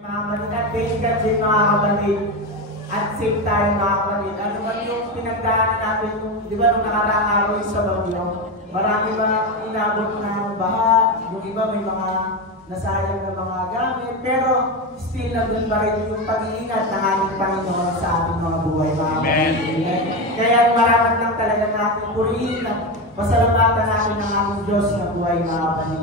Mga kapatid, at basic din mga kapatid, at same tayo mga kapatid. Ano ba yung pinagdaanan natin nung, di ba nung nakaraang araw sa bagyo? Marami mga inabot na baha, yung iba may mga nasayang na mga gamit, pero still nandun pa rin yung pag-iingat ng ating Panginoon sa ating mga buhay mga kapatid. Kaya marapat lang talaga natin purihin at pasalamatan natin ng ating Diyos na buhay mga kapatid.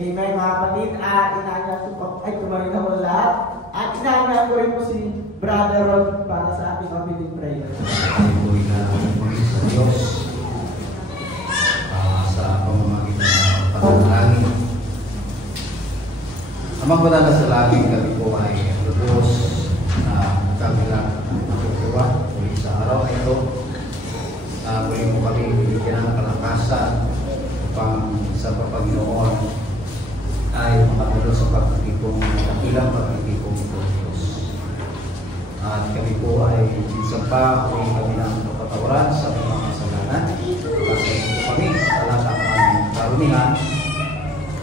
Amen mga kapatid. At inaangat ko ay tumarin ako lahat. At inaangat ko rin po si Brother Rod para sa ating opening prayer. Patuloy na muli sa Diyos sa pamamagitan ng panalangin. Amang banal na sa langit, kami po ay lubos na kami lang natutuwa muli sa araw na ito. Muli mo kami binigyan ng kalakasan upang sa Panginoon ay makatuloy sa pagtitipong dakilang pagtitipong ito Diyos. At kami po ay minsan pa kami ng kapatawaran sa mga kasalanan. Kasi ito kami sa lahat ng aming karunihan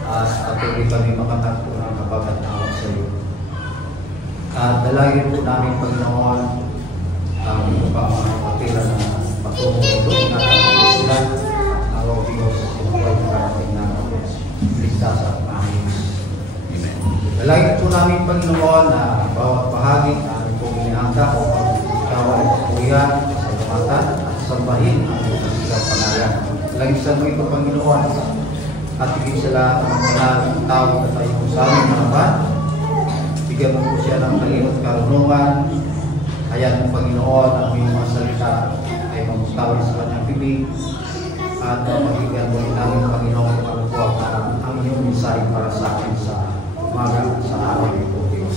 at patuloy kami makatagpo ng kapag-awa sa iyo. At dalangin po namin Panginoon ang ito pa mga kapatira na patungo ito. Ingatan sila ang Lord Diyos at sinubuhay ng karating na ligtas at maayos. Amen. Dalangin po namin Panginoon na bawat bahagi na aming pong iniangka o ikaw ay papuyan, salamatan at sambahin ang kasilang pangalan. Dalangin mo ito Panginoon at higit sa lahat ng banal ng tao na tayo sa aming harapan. Bigyan mo po siya ng talino at karunungan. Ayan mo Panginoon ang iyong mga salita ay mamustawin sa kanyang bibig at magigyan mo rin namin Panginoon ang iyong mensahe para sa akin sa umaga sa araw nito Diyos.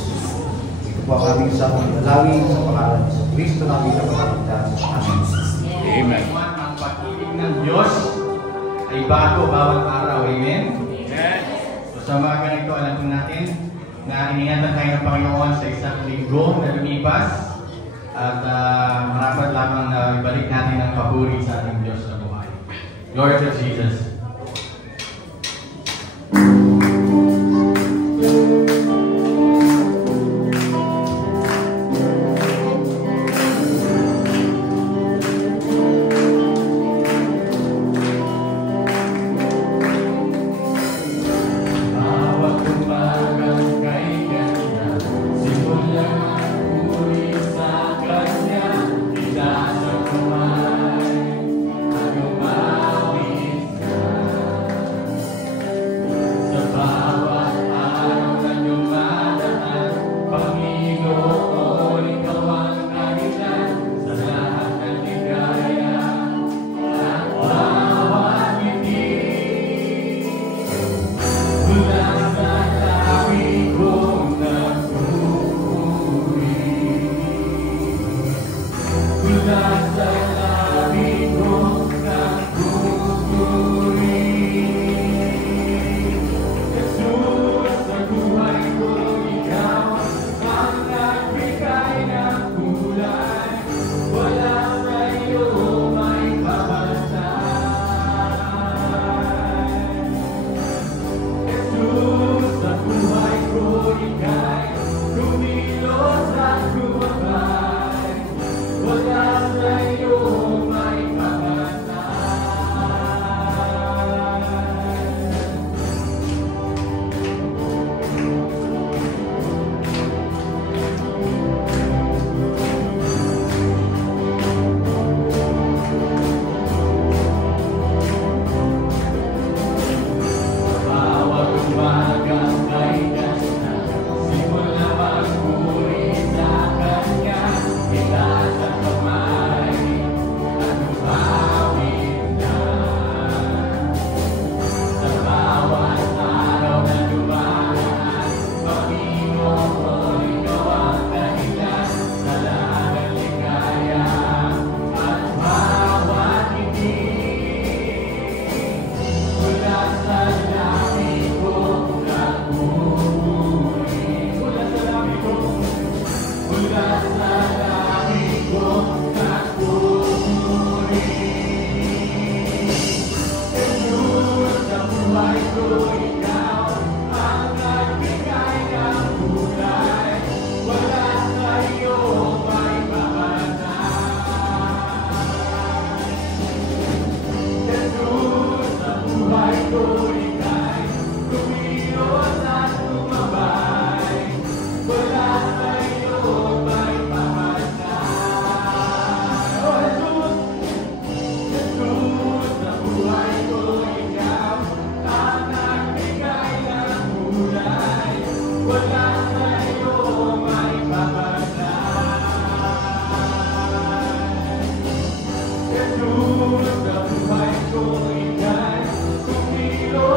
Ito po ang aming isang dalawin sa pangalan sa Kristo namin kapatid. Amen. Amen. Ang pag-ibig ng Diyos ay bago bawat araw. Amen? Amen. So sa mga ganito, alam po natin na iningatan tayo ng Panginoon sa isang linggo na lumipas at marapat lamang na ibalik natin ang papuri sa ating Diyos na buhay. Glory to Jesus. Sa Jesus, the buhay ko ika'y tumilo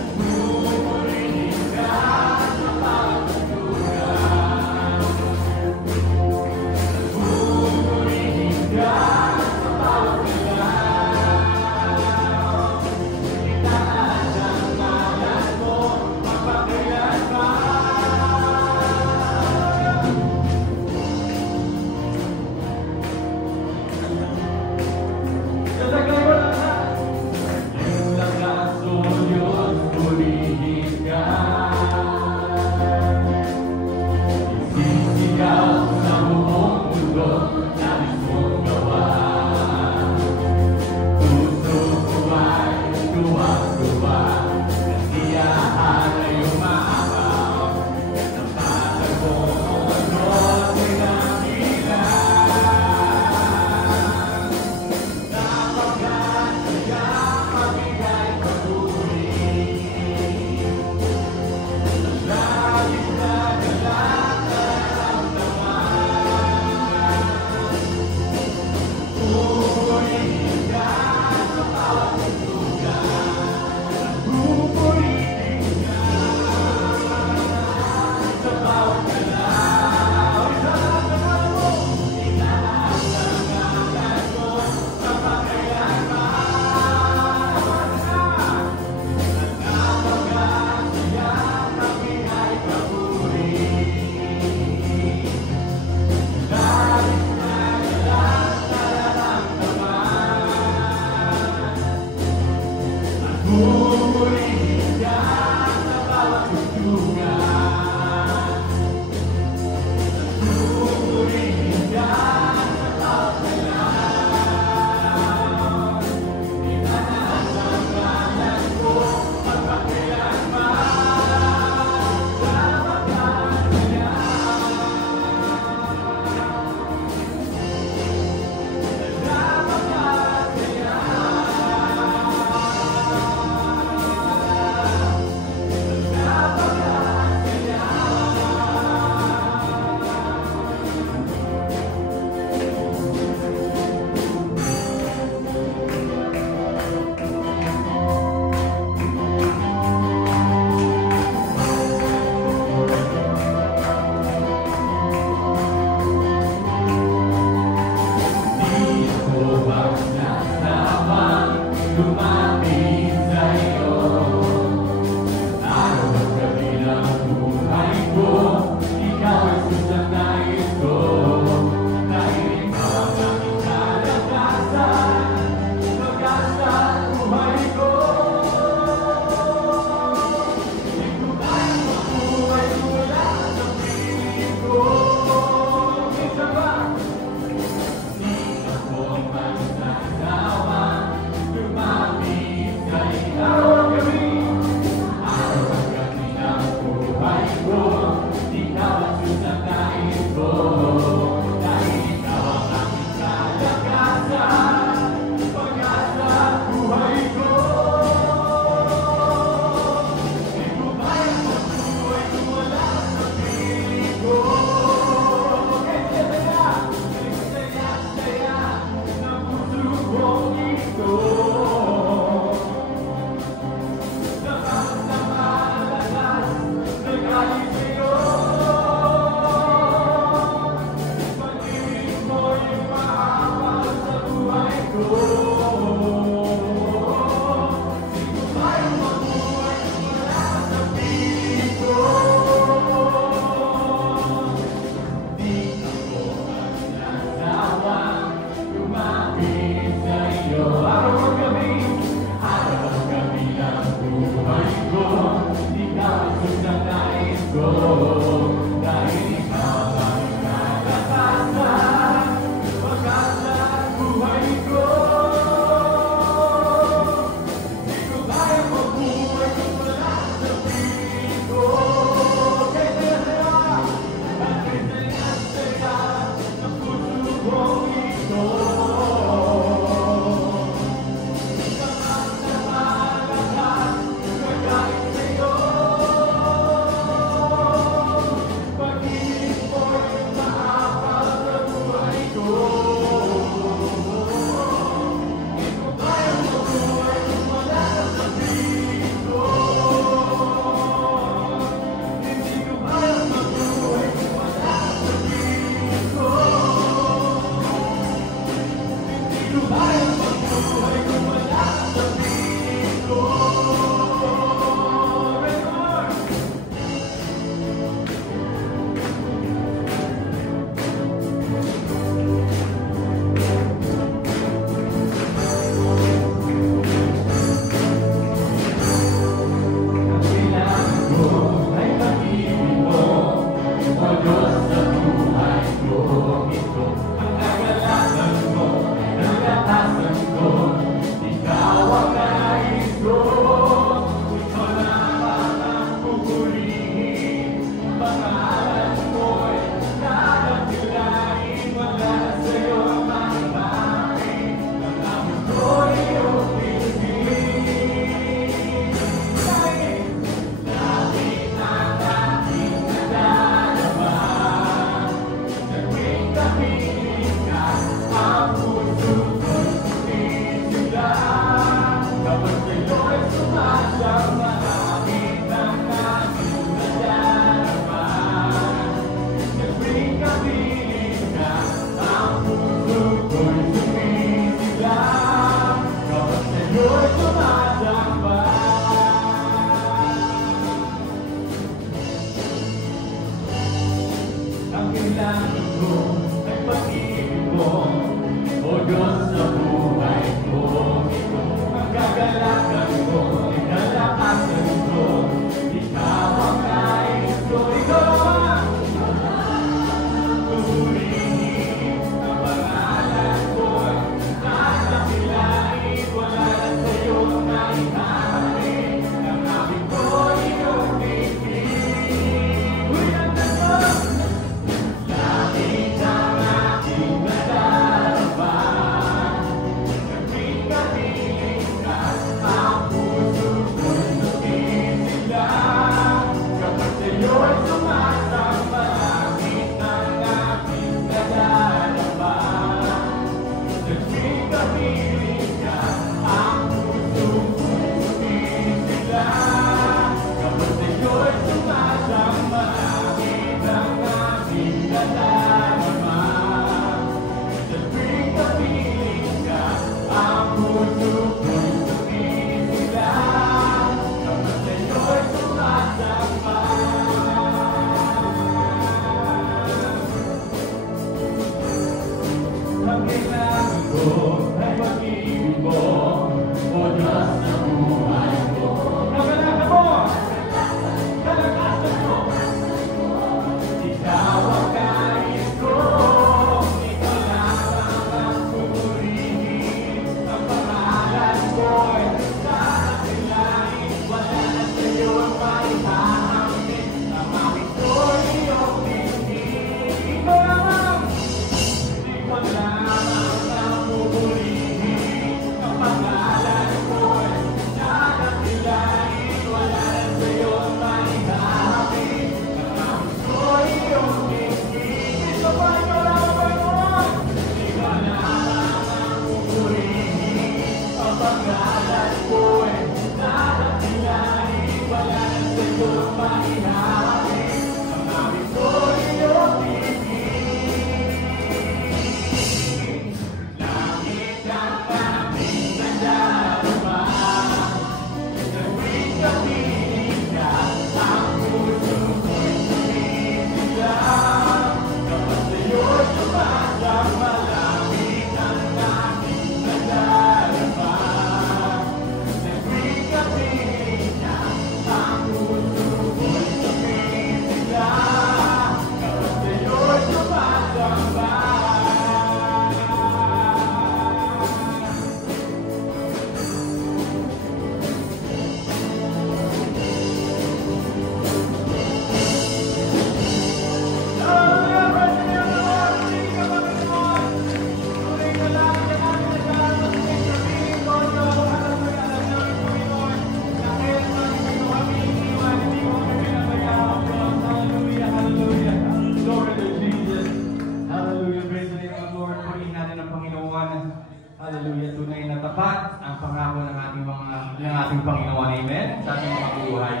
buhay.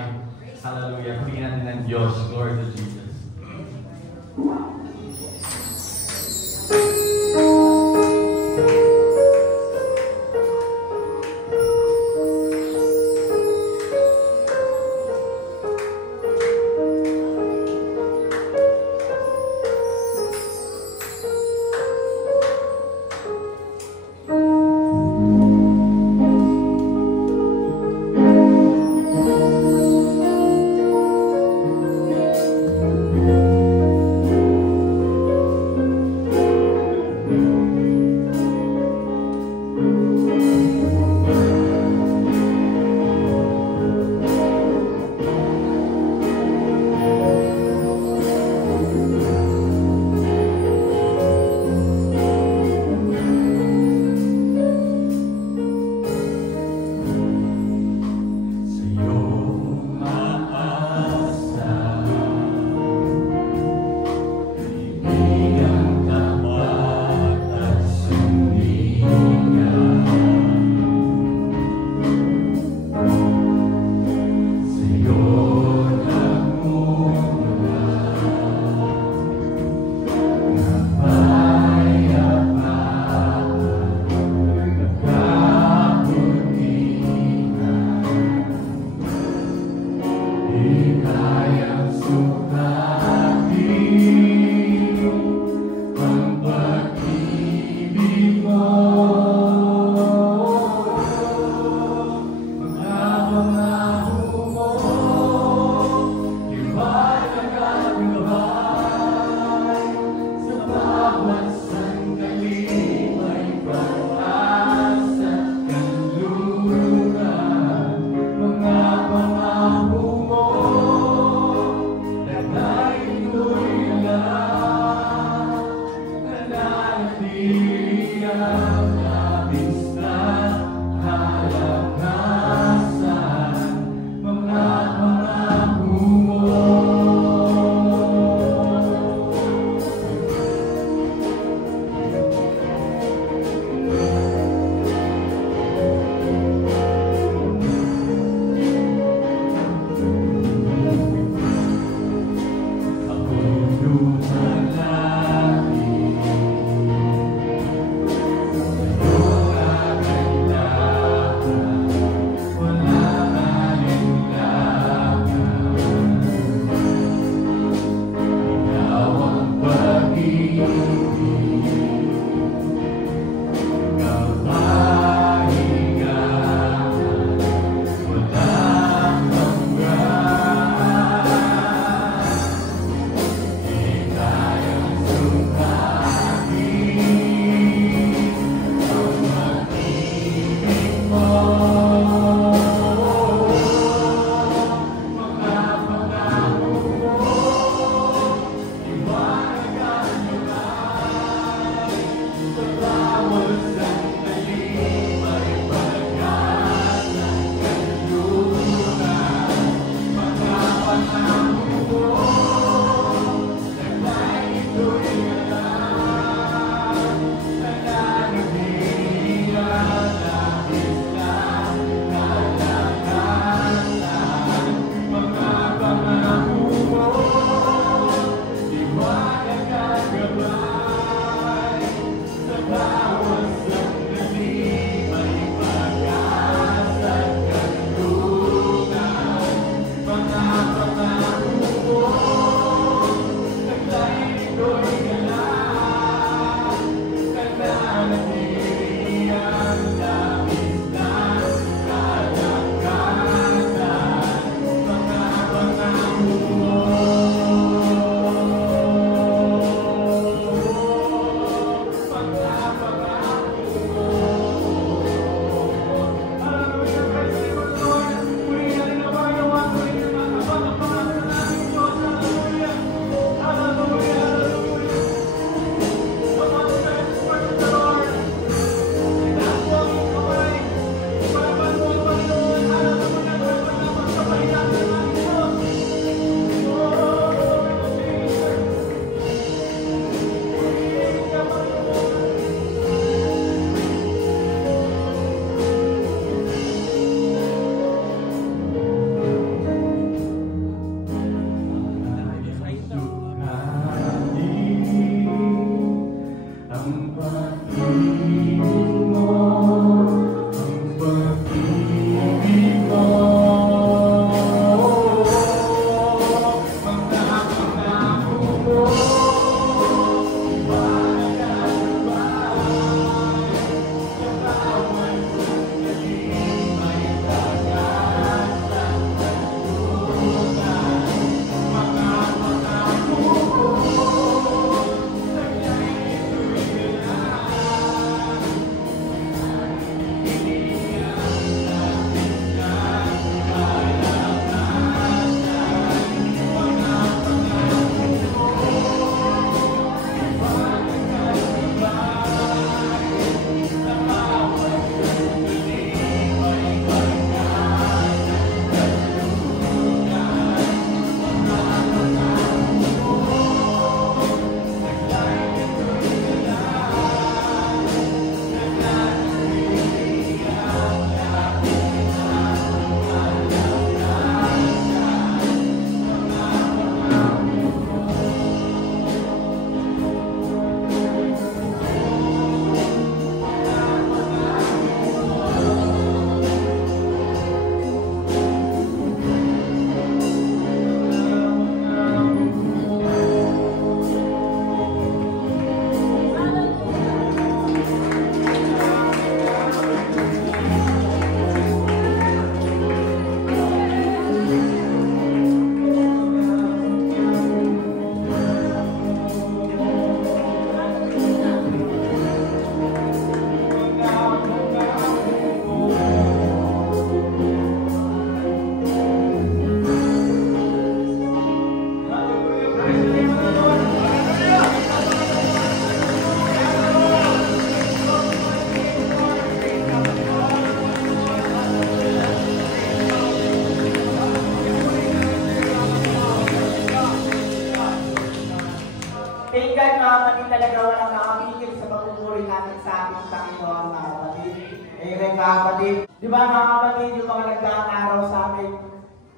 Hallelujah. Purihin natin ng Diyos. Glory to Jesus.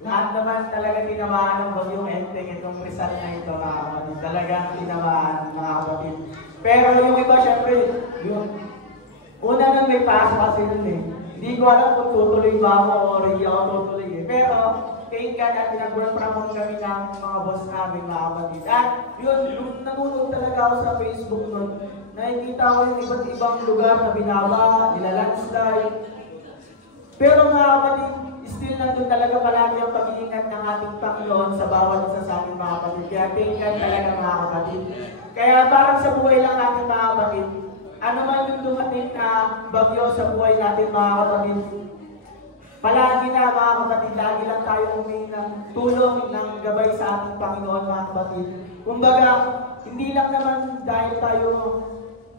lahat naman talaga tinamaan ng bagyong Enteng itong Rizal na ito, mga kapatid. Talagang tinamaan, mga kapatid. Pero yung iba, syempre, yung una nang may pasok kasi nun eh. Hindi ko alam kung tutuloy ba ako o hindi ako tutuloy eh. Pero, thank God at pinag-work from kami ng mga boss namin, mga kapatid. At yun, nanonood talaga ako sa Facebook nun. Nakikita ko yung iba't ibang lugar na binaba, nilalandslide. Pero mga kapatid, still nandun talaga palagi ang pag-iingat ng ating Panginoon sa bawat isa sa ating mga kapatid. Kaya thank God talaga, mga kapatid. Kaya parang sa buhay lang natin, mga kapatid, ano man yung dumating na bagyo sa buhay natin, mga kapatid, palagi na, mga kapatid, lagi lang tayo humingi ng tulong, ng gabay sa ating Panginoon, mga kapatid. Kumbaga, hindi lang naman dahil tayo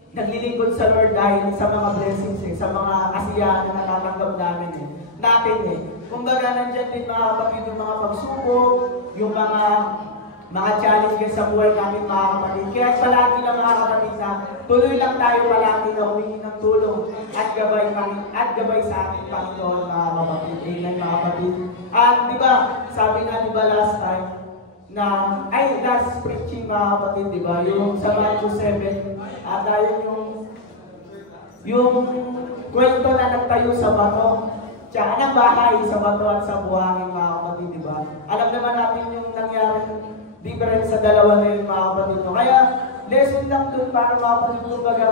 naglilingkod sa Lord dahil sa mga blessings sa mga kasiyahan na natatanggap natin Kumbaga, nandiyan din, mga kapatid, yung mga pagsubok, yung mga challenges sa buhay natin, mga kapatid. Kaya palagi lang, mga kapatid, na tuloy lang tayo palagi na humingi ng tulong at gabay sa ating Panginoon, mga kapatid. Amen, mga kapatid. At di ba, sabi nga, di ba, last time, last preaching, mga kapatid, di ba, yung sa Matthew 7, at yung kwento na nagtayo sa bato, tsaka ng bahay sa bato at sa buhangin, mga kapatid, di ba? Alam naman natin yung nangyari difference sa dalawa na yun, mga kapatid. Kaya, lesson lang dun para, mga kapatid, kumbaga,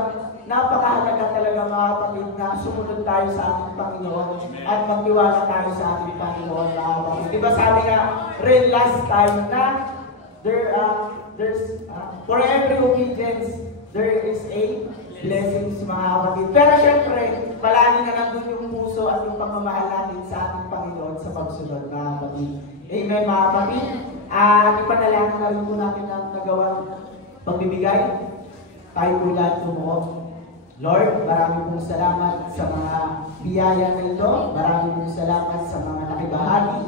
napakahalaga talaga, mga kapatid, na sumunod tayo sa ating Panginoon at magtiwala tayo sa ating Panginoon, mga kapatid. Di ba sabi nga, real last time na there's for every obedience, there is a blessings, mga kapatid. Pero syempre, palagi na nandun yung puso at yung pagmamahal natin sa ating Panginoon sa pagsunod, mga kapatid. Amen, mga kapatid. At ipanalangin na rin po natin ang nagawang pagbibigay. Tayo po lahat tumuo. Lord, marami pong salamat sa mga biyaya na ito. Marami pong salamat sa mga nakibahagi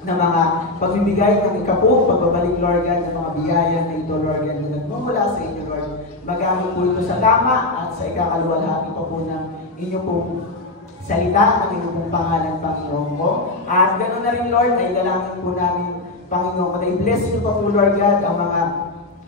na mga pagbibigay ng ikapong pagbabalik, Lord God, ng mga biyaya na ito, Lord God, na nagmumula sa inyo, Lord. Magamit po ito sa tama at sa ikakaluwalhati pa po ng inyo pong salita, ng inyo pong pangalan, Panginoon ko. At ganoon na rin, Lord, na idalangin po namin, Panginoon ko, na i-bless niyo pa po, Lord God, ang mga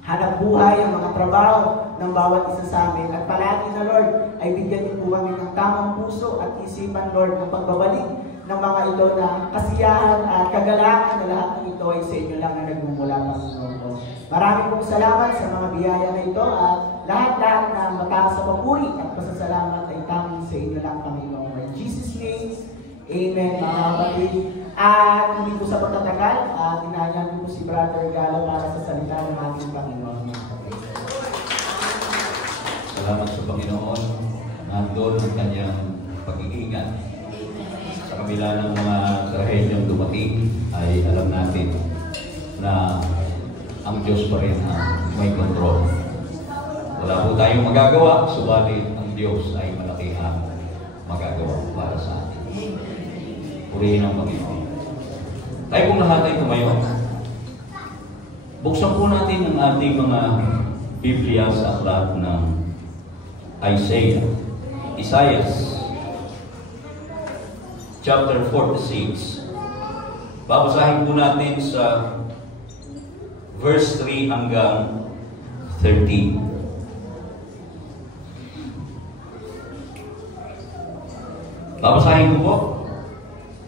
hanap buhay, ang mga trabaho ng bawat isa sa amin. At palagi na, Lord, ay bigyan niyo po kami ng tamang puso at isipan, Lord, ng pagbabalik ng mga ito na kasiyahan at kagalangan na lahat ng ito ay sa inyo lang na nagmumula, Panginoon ko. Maraming pong salamat sa mga biyaya na ito at lahat-lahat na mataas sa papuri at pasasalamat ay tanging sa inyo lang, Panginoon ko. In Jesus' name, amen, mga kapatid. At hindi po sa pagtatagal, inaanyan po si Brother Galo para sa salita ng ating Panginoon. Salamat sa Panginoon. Nandun ang kanyang pag-iingat. Sa kabila ng mga trahedyang dumating, ay alam natin na ang Diyos pa rin ang may kontrol. Wala po tayong magagawa, subalit ang Diyos ay malaki ang magagawa para sa atin. Purihin ang Panginoon. Tayo pong lahat ay tumayo. Buksan po natin ang ating mga Biblia sa aklat ng Isaiah chapter 46. Babasahin po natin sa verse 3 hanggang 13. Babasahin ko po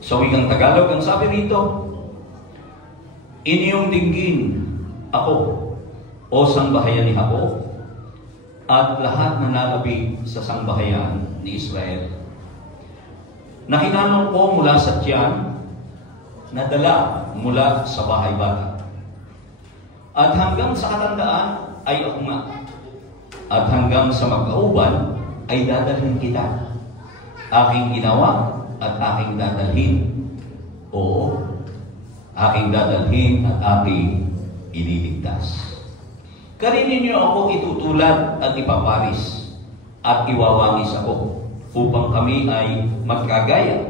sa wikang Tagalog. Ang sabi rito, inyong dinggin ako, o sangbahayan ni Jacob, at lahat na nalabig sa sangbahayan ni Israel. Nakinanong ko mula sa tiyan, nadala mula sa bahay bata. At hanggang sa katandaan ay ako nga. At hanggang sa mag-auban ay dadalhin kita. Aking ginawa at aking dadalhin. Oo, aking dadalhin at aking ililigtas. Karinin niyo ako itutulad at ipaparis at iwawangis ako upang kami ay magkagaya.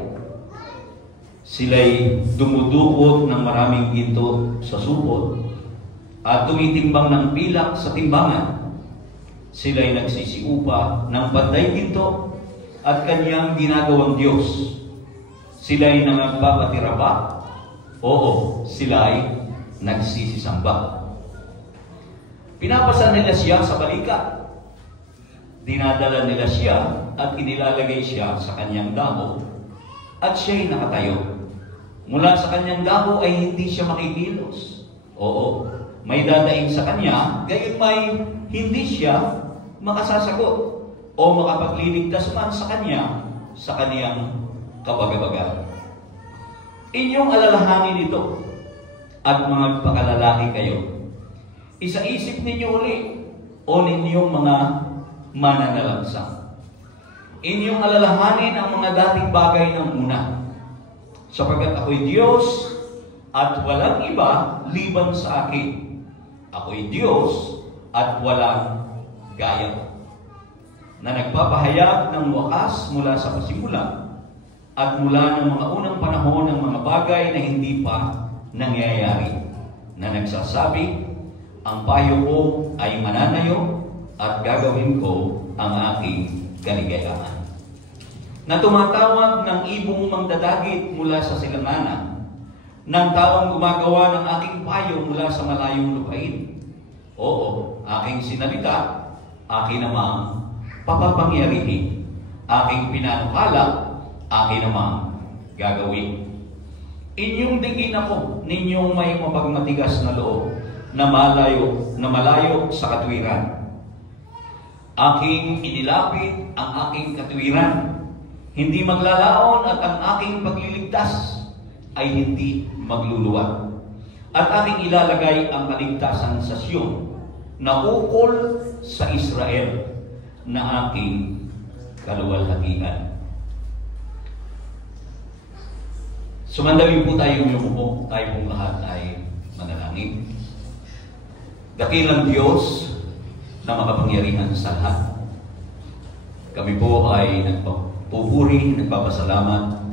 Sila'y dumudukot ng maraming ginto sa supot at tumitimbang ng pilak sa timbangan. Sila'y nagsisiupa ng panday ginto at kanyang ginagawang Diyos. Sila'y nangagpapatiraba o Oo, sila ay nagsisisamba. Pinapasan nila siya sa balikat. Dinadala nila siya at inilalagay siya sa kanyang damo at siya'y nakatayo. Mula sa kanyang damo ay hindi siya makikilos. Oo, may dadaing sa kanya, gayon may hindi siya makasasagot o makapagliligtas man sa kanya sa kaniyang kabagabagan. Inyong alalahanin ito at mga pakalalaki kayo. Isaisip ninyo uli o ninyong mga mananalansang. Inyong alalahanin ang mga dating bagay ng una, sapagkat ako'y Diyos at walang iba liban sa akin. Ako'y Diyos at walang gaya, na nagpapahayag ng wakas mula sa pasimula at mula ng mga unang panahon ng mga bagay na hindi pa nangyayari, na nagsasabi, ang payo ko ay mananayo at gagawin ko ang aking kaligayahan. Na tumatawag ng ibong magdadagit mula sa silanganan, ng taong gumagawa ng aking payo mula sa malayong lupain. Oo, aking sinalita, akin namang papapangyarihin. Aking pinanukala, akin namang gagawin. Inyong digin ako, ninyong may mapagmatigas na loob, na malayo sa katwiran. Aking inilapit ang aking katwiran, hindi maglalaon, at ang aking pagliligtas ay hindi magluluwa. At aking ilalagay ang kaligtasan sa Sion, na ukol sa Israel, na aking kaluwalhatian. Sumandali po tayong yumuko, tayo pong lahat ay manalangin. Dakilang Diyos na makapangyarihan sa lahat, kami po ay nagpupuri, nagpapasalamat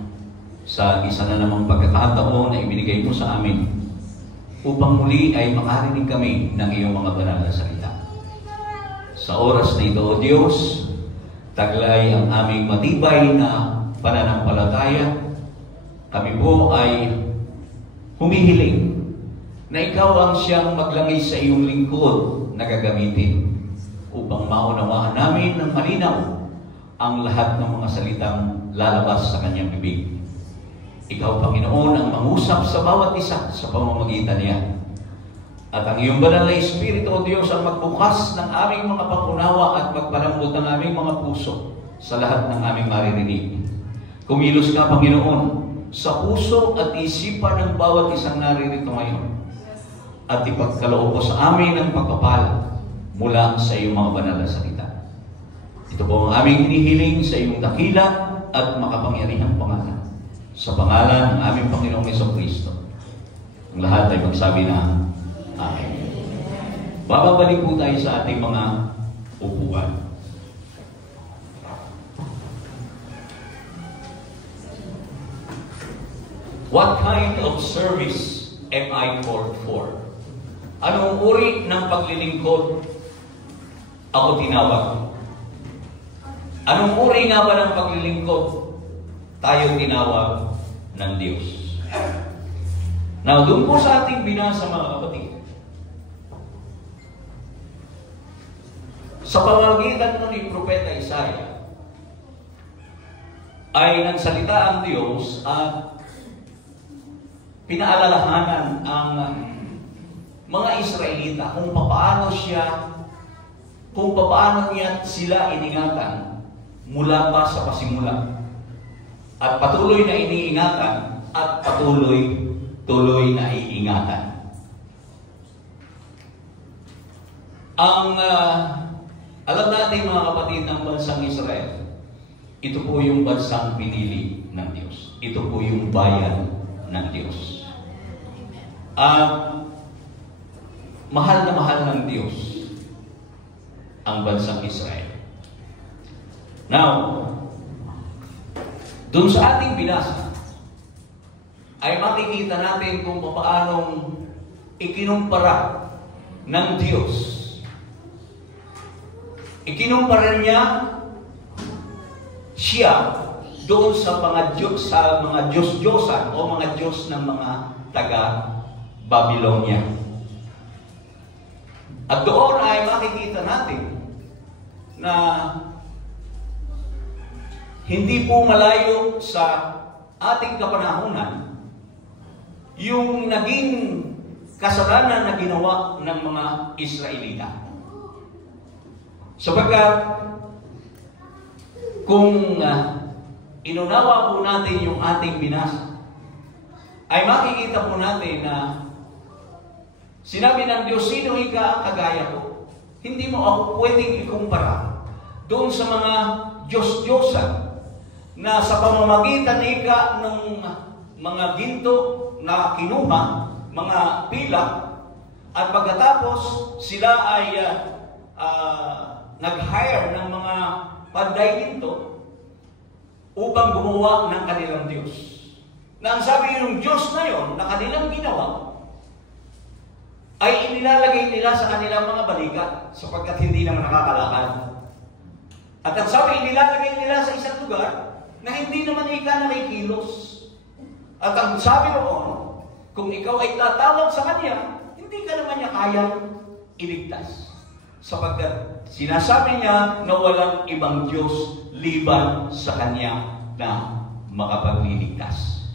sa isa na namang pagkakataon na ibinigay mo sa amin upang muli ay makarinig kami ng iyong mga banal na salita. Sa oras na ito, O Diyos, taglay ang aming matibay na pananampalataya. Kami po ay humihiling na ikaw ang siyang maglangis sa iyong lingkod na gagamitin upang maunawaan namin ng malinaw ang lahat ng mga salitang lalabas sa kanyang bibig. Ikaw, Panginoon, ang mangusap sa bawat isa sa pamamagitan niya. At ang iyong banal na Espiritu, O Diyos, ang magbukas ng aming mga pangunawa at magpalambot ng aming mga puso sa lahat ng aming maririnig. Kumilos ka, Panginoon, sa puso at isipan ng bawat isang naririto ngayon, at ipagkaloob mo sa amin ang pagpapala mula sa iyong mga banal na salita. Ito po ang aming hinihiling sa iyong dakila at makapangyarihang pangalan. Sa pangalan ng aming Panginoong Jesucristo. Ang lahat ay magsabi na Amen. Bababalik po tayo sa ating mga upuan. What kind of service am I called for? Anong uri ng paglilingkod ako tinawag? Anong uri nga ba ng paglilingkod tayo tinawag ng Diyos? Now, doon po sa ating binasa, mga kapatid, sa pamamagitan po ni Propeta Isaiah, ay nagsalita ang Diyos at pinaalalahanan ang mga Israelita kung paano niya sila iningatan mula pa sa pasimula. At patuloy na iniingatan at tuloy na iingatan. Alam natin, mga kapatid, ng bansang Israel, ito po yung bansang pinili ng Diyos. Ito po yung bayan ng Diyos. Mahal na mahal ng Diyos ang bansang Israel. Now, dun sa ating binasa, ay makikita natin kung paanong ikinumpara ng Diyos. Ikinumpara niya siya doon sa mga Diyos-Diyosan o mga Diyos ng mga taga-Babylonia. At doon ay makikita natin na hindi po malayo sa ating kapanahunan yung naging kasalanan na ginawa ng mga Israelita. Sapagkat kung inunawa po natin yung ating binasa, ay makikita po natin na sinabi ng Diyos, sino ika kagaya ko? Hindi mo ako pwedeng ikumpara doon sa mga Diyos-Diyosan na sa pamamagitan ika ng mga ginto na kinuha, mga pilak, at pagkatapos sila ay nag-hire ng mga panday ginto upang gumawa ng kanilang Diyos. Na ang sabi ng Diyos na yon na kanilang ginawa ay inilalagay nila sa kanilang mga balikat sapagkat hindi naman nakakalakad. At ang sabi, inilalagay nila sa isang lugar na hindi naman ika nakikilos. At ang sabi noon, kung ikaw ay tatawag sa Kanya, hindi ka naman niya kayang iligtas. Sapagkat sinasabi niya na walang ibang Diyos liban sa Kanya na makapagliligtas.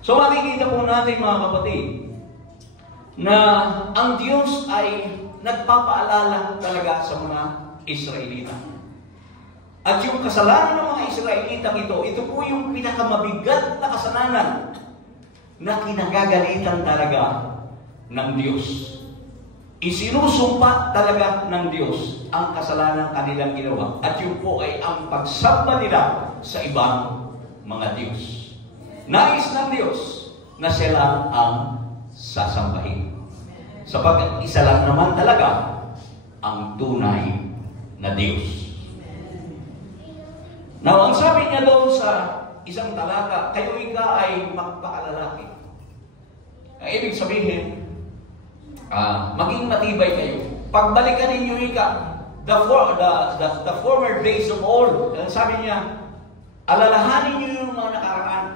So makikita po natin mga kapatid, na ang Diyos ay nagpapaalala talaga sa mga Israelita. At yung kasalanan ng mga Israelita ito po yung pinakamabigat na kasalanan na kinagagalitan talaga ng Diyos. Isinusumpa talaga ng Diyos ang kasalanan kanilang ginawa. At yun po ay ang pagsamba nila sa ibang mga Diyos. Nais ng Diyos na sila ang sasambahin. Sapagkat isa lang naman talaga ang tunay na Diyos. Now, ang sabi niya doon sa isang talata, kayo ika ay magpakalalaki. Ang ibig sabihin, maging matibay kayo. Pagbalikan ninyo ika, the former days of old. Ang sabi niya, alalahanin niyo yung mga nakaraan.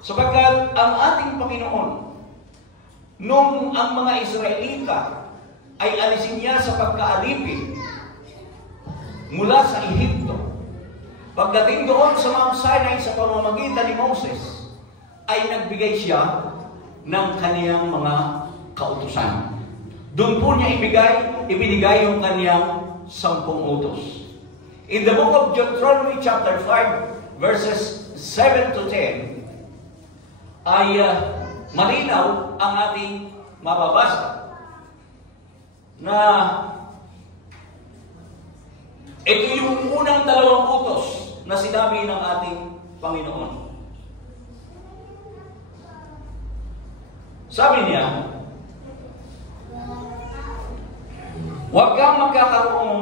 Sapagkat ang ating Panginoon, nung ang mga Israelita ay alisin niya sa pagkaalipin mula sa Ehipto, pagdating doon sa Mount Sinai sa pamamagitan ni Moses, ay nagbigay siya ng kaniyang mga kautusan. Doon po niya ibinigay yung kaniyang 10 utos. In the book of Deuteronomy chapter 5 verses 7 to 10 ay malinaw ang ating mababasa na ito yung unang 2 utos na sinabi ng ating Panginoon. Sabi niya, huwag kang magkakaroon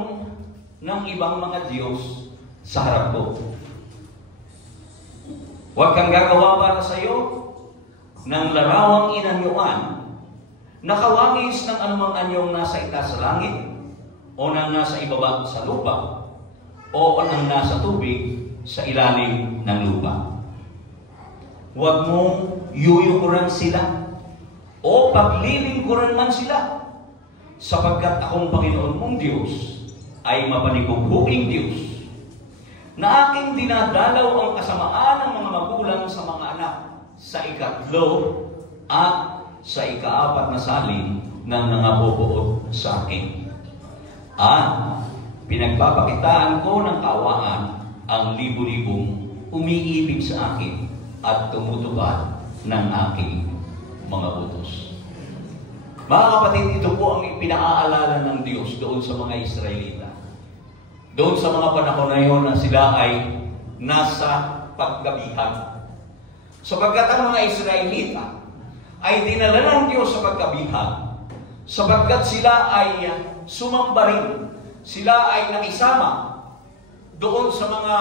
ng ibang mga Diyos sa harap ko. Huwag kang gagawa para sa iyo ng larawang inanyuan na kawangis ng anumang anyong nasa itaas sa langit o nang nasa ibaba sa lupa o nang nasa tubig sa ilalim ng lupa. Huwag mong yuyukuran sila o paglilingkuran man sila, sapagkat akong Panginoon mong Diyos ay mapanipughuing Diyos, na aking dinadalaw ang kasamaan ng mga magulang sa mga anak sa 3 at sa 4 na salin ng nangabubuod sa akin. At pinagpapakitaan ko ng kaawaan ang libu-libong umiibig sa akin at tumutupad ng aking mga utos. Mga kapatid, ito po ang pinaalala ng Diyos doon sa mga Israelita. Doon sa mga panahon na yun na sila ay nasa pagkabihan. Sapagkat ang mga Israelita ay dinala ng Diyos sa pagkabihan, sapagkat sila ay sumamba rin, sila ay nakisama doon sa mga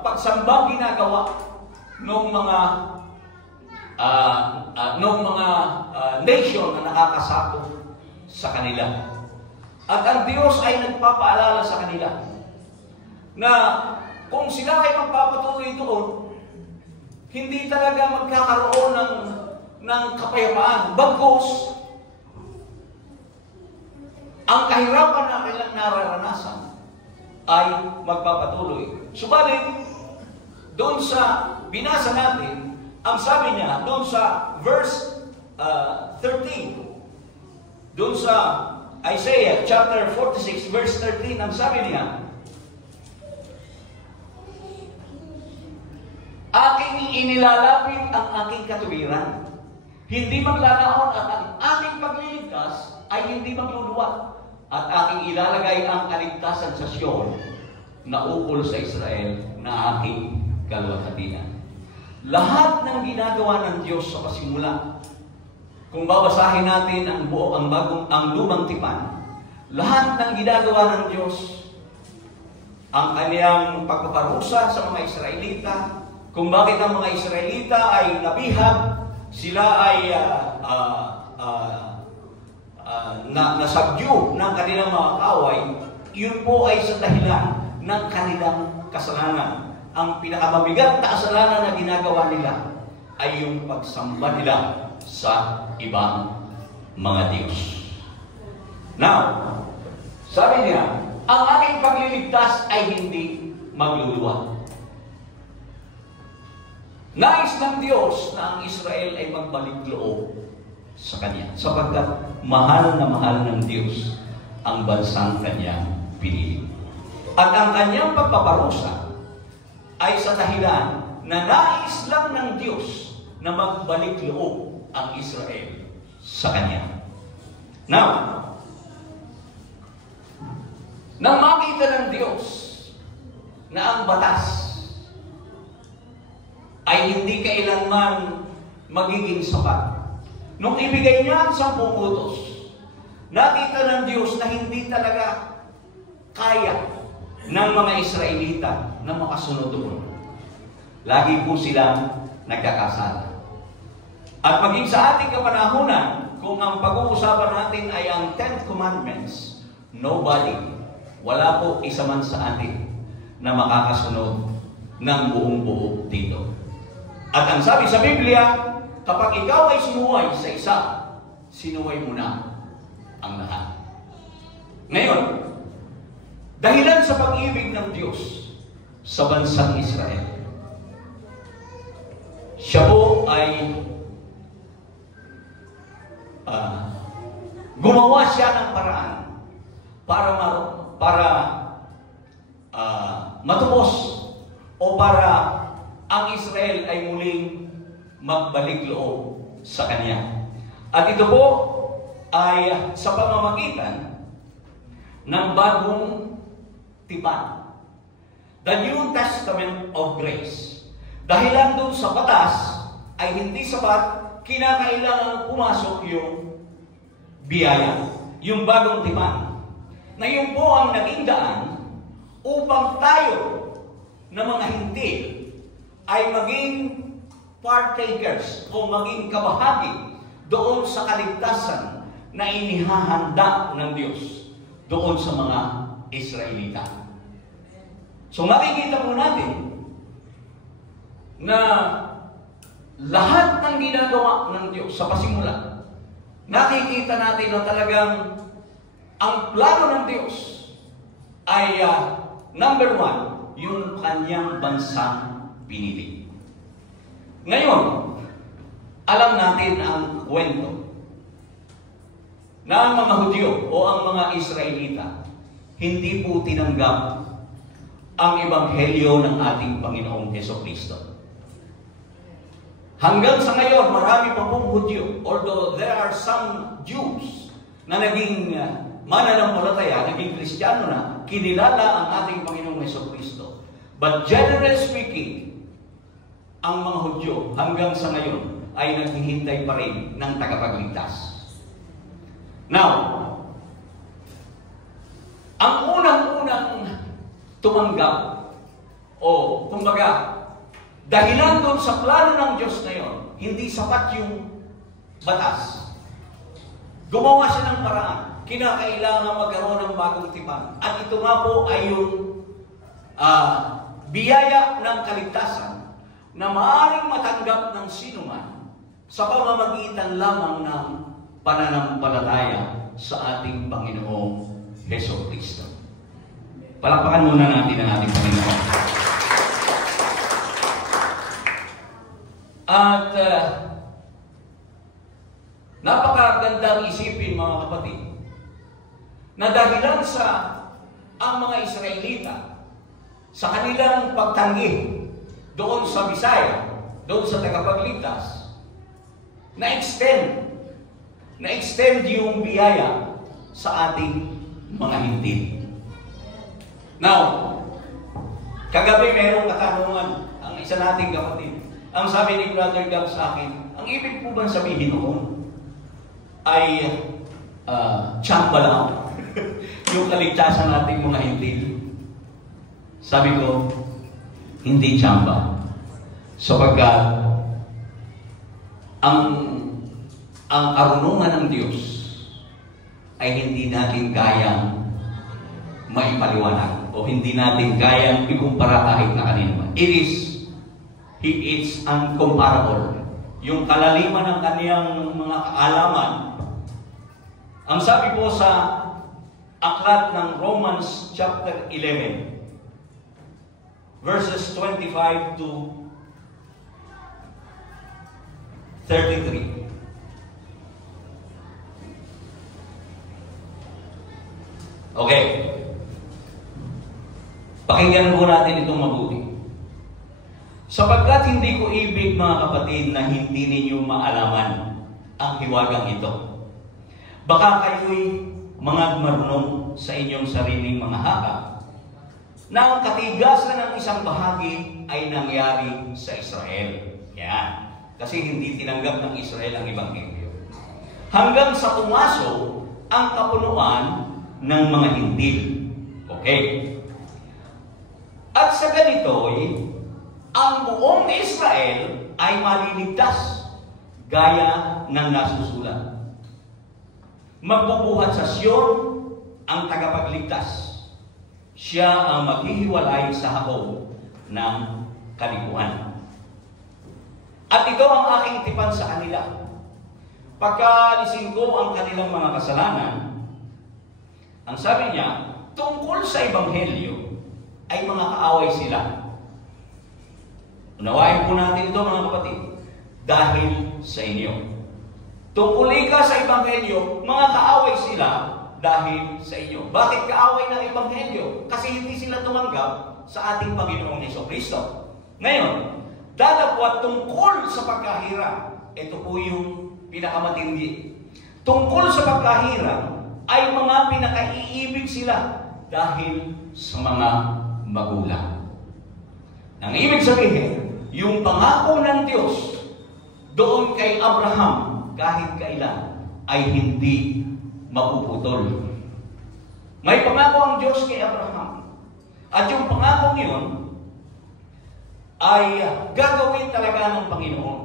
pagsambang ginagawa ng mga nation na nakakasakop sa kanila. At ang Diyos ay nagpapaalala sa kanila na kung sila ay magpapatuloy doon, hindi talaga magkakaroon ng kapayapaan. Bagkus, ang kahirapan na kailang nararanasan ay magpapatuloy. Subalit, doon sa binasa natin, ang sabi niya, doon sa verse 13, doon sa Isaiah chapter 46, verse 13, ang sabi niya, aking inilalapit ang aking katuwiran. Hindi maglalaon at ang aking pagliligtas ay hindi magluluwat. At aking ilalagay ang kaligtasan sa Sion na ukol sa Israel na aking kalwalhatian. Lahat ng ginagawa ng Diyos sa pasimula, kung babasahin natin ang lumang tipan, lahat ng ginagawa ng Diyos, ang kaniyang pagpaparusa sa mga Israelita, kung bakit ang mga Israelita ay nabihag, sila ay nasabyu ng kanilang mga kaway, yun po ay sa dahilan ng kanilang kasalanan. Ang pinakamabigat na kasalanan na ginagawa nila ay yung pagsamba nila sa ibang mga Diyos. Now, sabi niya, ang aking pagliligtas ay hindi magluluwa. Nais ng Diyos na ang Israel ay magbalik loob sa Kanya, sapagkat mahal na mahal ng Diyos ang bansang Kanyang pinili. At ang Kanyang pagpaparusa ay sa dahilan na nais lang ng Diyos na magbalik loob ang Israel sa Kanya. Now, nang makita ng Diyos na ang batas ay hindi kailanman magiging sapat. Nung ibigay niya ang 10 utos, nakita ng Diyos na hindi talaga kaya ng mga Israelita na makasunod doon. Lagi po silang nagkakasala. At maging sa ating kapanahunan, kung ang pag-uusapan natin ay ang 10 Commandments, wala po isa man sa atin na makakasunod ng buong-buo dito. At ang sabi sa Biblia, kapag ikaw ay sumuway sa isa, sinuway mo na ang lahat. Ngayon, dahilan sa pag-ibig ng Diyos sa bansang Israel, siya po ay gumawa siya ng paraan para matupos o para ang Israel ay muling magbalik loob sa Kanya. At ito po ay sa pamamagitan ng bagong tipan, the New Testament of Grace. Dahilan doon sa batas ay hindi sapat, kinakailangan pumasok yung biyaya, yung bagong tipan, na yun po ang naging daan upang tayo na mga hintil ay maging partakers o maging kabahagi doon sa kaligtasan na inihahanda ng Diyos doon sa mga Israelita. So makikita po natin na lahat ng ginagawa ng Diyos sa pasimula, nakikita natin na talagang ang plano ng Diyos ay number 1, yung Kanyang bansang pinili. Ngayon, alam natin ang kwento na ang mga Hudyo o ang mga Israelita hindi po tinanggap ang ebanghelyo ng ating Panginoong Jesucristo. Hanggang sa ngayon, marami pa pong Hudyo, although there are some Jews na naging mananampalataya, naging Kristiyano na, kinilala ang ating Panginoong Jesucristo. But generally speaking, ang mga Hudyo hanggang sa ngayon ay naghihintay pa rin ng tagapagligtas. Now, ang unang-unang tumanggap o kumbaga dahilan doon sa plano ng Diyos na yun, hindi sapat yung batas. Gumawa siya ng paraan. Kinakailangan magkaroon ng bagong tipan. At ito nga po ay yung biyaya ng kaligtasan na maaaring matanggap ng sinuman sa pamamagitan lamang ng pananampalataya sa ating Panginoong Hesukristo. Palakpakan muna natin ang ating Panginoon. At napakagandang isipin, mga kapatid, na dahilan sa ang mga Israelita sa kanilang pagtanggi doon sa Bisaya, doon sa tagapagligtas, na-extend yung biyaya sa ating mga hindi. Now, kagabi mayroong katanungan ang isa nating kapatid. Ang sabi ni Brother Gab sa akin, ang ibig po ba sabihin noon ay tsamba lang yung kaligtasan nating mga hindi? Sabi ko, hindi tsamba. Sapagkat ang karunungan ng Diyos ay hindi natin kayang maipaliwanag o hindi natin kayang ikumpara kahit na kanino. It's uncomparable. Yung kalaliman ng kaniyang mga kaalaman. Ang sabi po sa aklat ng Romans chapter 11, verses 25 to 33. Okay. Pakinggan po natin itong mabuti. Sapagkat hindi ko ibig, mga kapatid, na hindi ninyo maalaman ang hiwagang ito. Baka kayo'y mga marunong sa inyong sariling mga haka na ang katigasan ng isang bahagi ay nangyari sa Israel. Yan. Kasi hindi tinanggap ng Israel ang Ebanghelyo. Hanggang sa pumasok ang kapunuan ng mga Hintil. Okay. At sa ganito'y, ang buong Israel ay maliligtas gaya ng nasusulat. Magbubuhat sa Sion ang tagapagligtas. Siya ang maghihiwalay sa hako ng kalikuan. At ito ang aking tipan sa kanila. Pagkalisin ko ang kanilang mga kasalanan, ang sabi niya, tungkol sa Ebanghelyo ay mga kaaway sila. Unawain po natin ito, mga kapatid, dahil sa inyo. Tungkol ka sa Ebanghelyo, mga kaaway sila dahil sa inyo. Bakit kaaway ng Ebanghelyo? Kasi hindi sila tumanggap sa ating Panginoong Hesukristo. Ngayon, dadapwat tungkol sa pagkahira. Ito po yung pinakamatindi. Tungkol sa pagkahira ay mga pinakaiibig sila dahil sa mga magulang. Ang ibig sabihin, yung pangako ng Diyos doon kay Abraham kahit kailan ay hindi mapuputol. May pangako ang Diyos kay Abraham. At yung pangako niyon ay gagawin talaga ng Panginoon.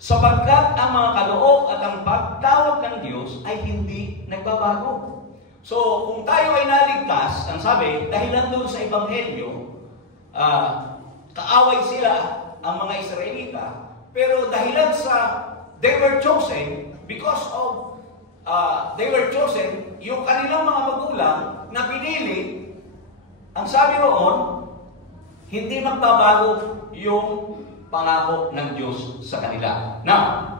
Sapagkat ang mga kaloob at ang pagtawag ng Diyos ay hindi nagbabago. So, kung tayo ay naligtas, ang sabi, dahilan doon sa Ebanghelyo, kaaway sila ang mga Israelita, pero dahilan sa they were chosen, because of they were chosen, yung kanilang mga magulang na pinili, ang sabi roon, hindi magbabago yung pangako ng Diyos sa kanila. Now,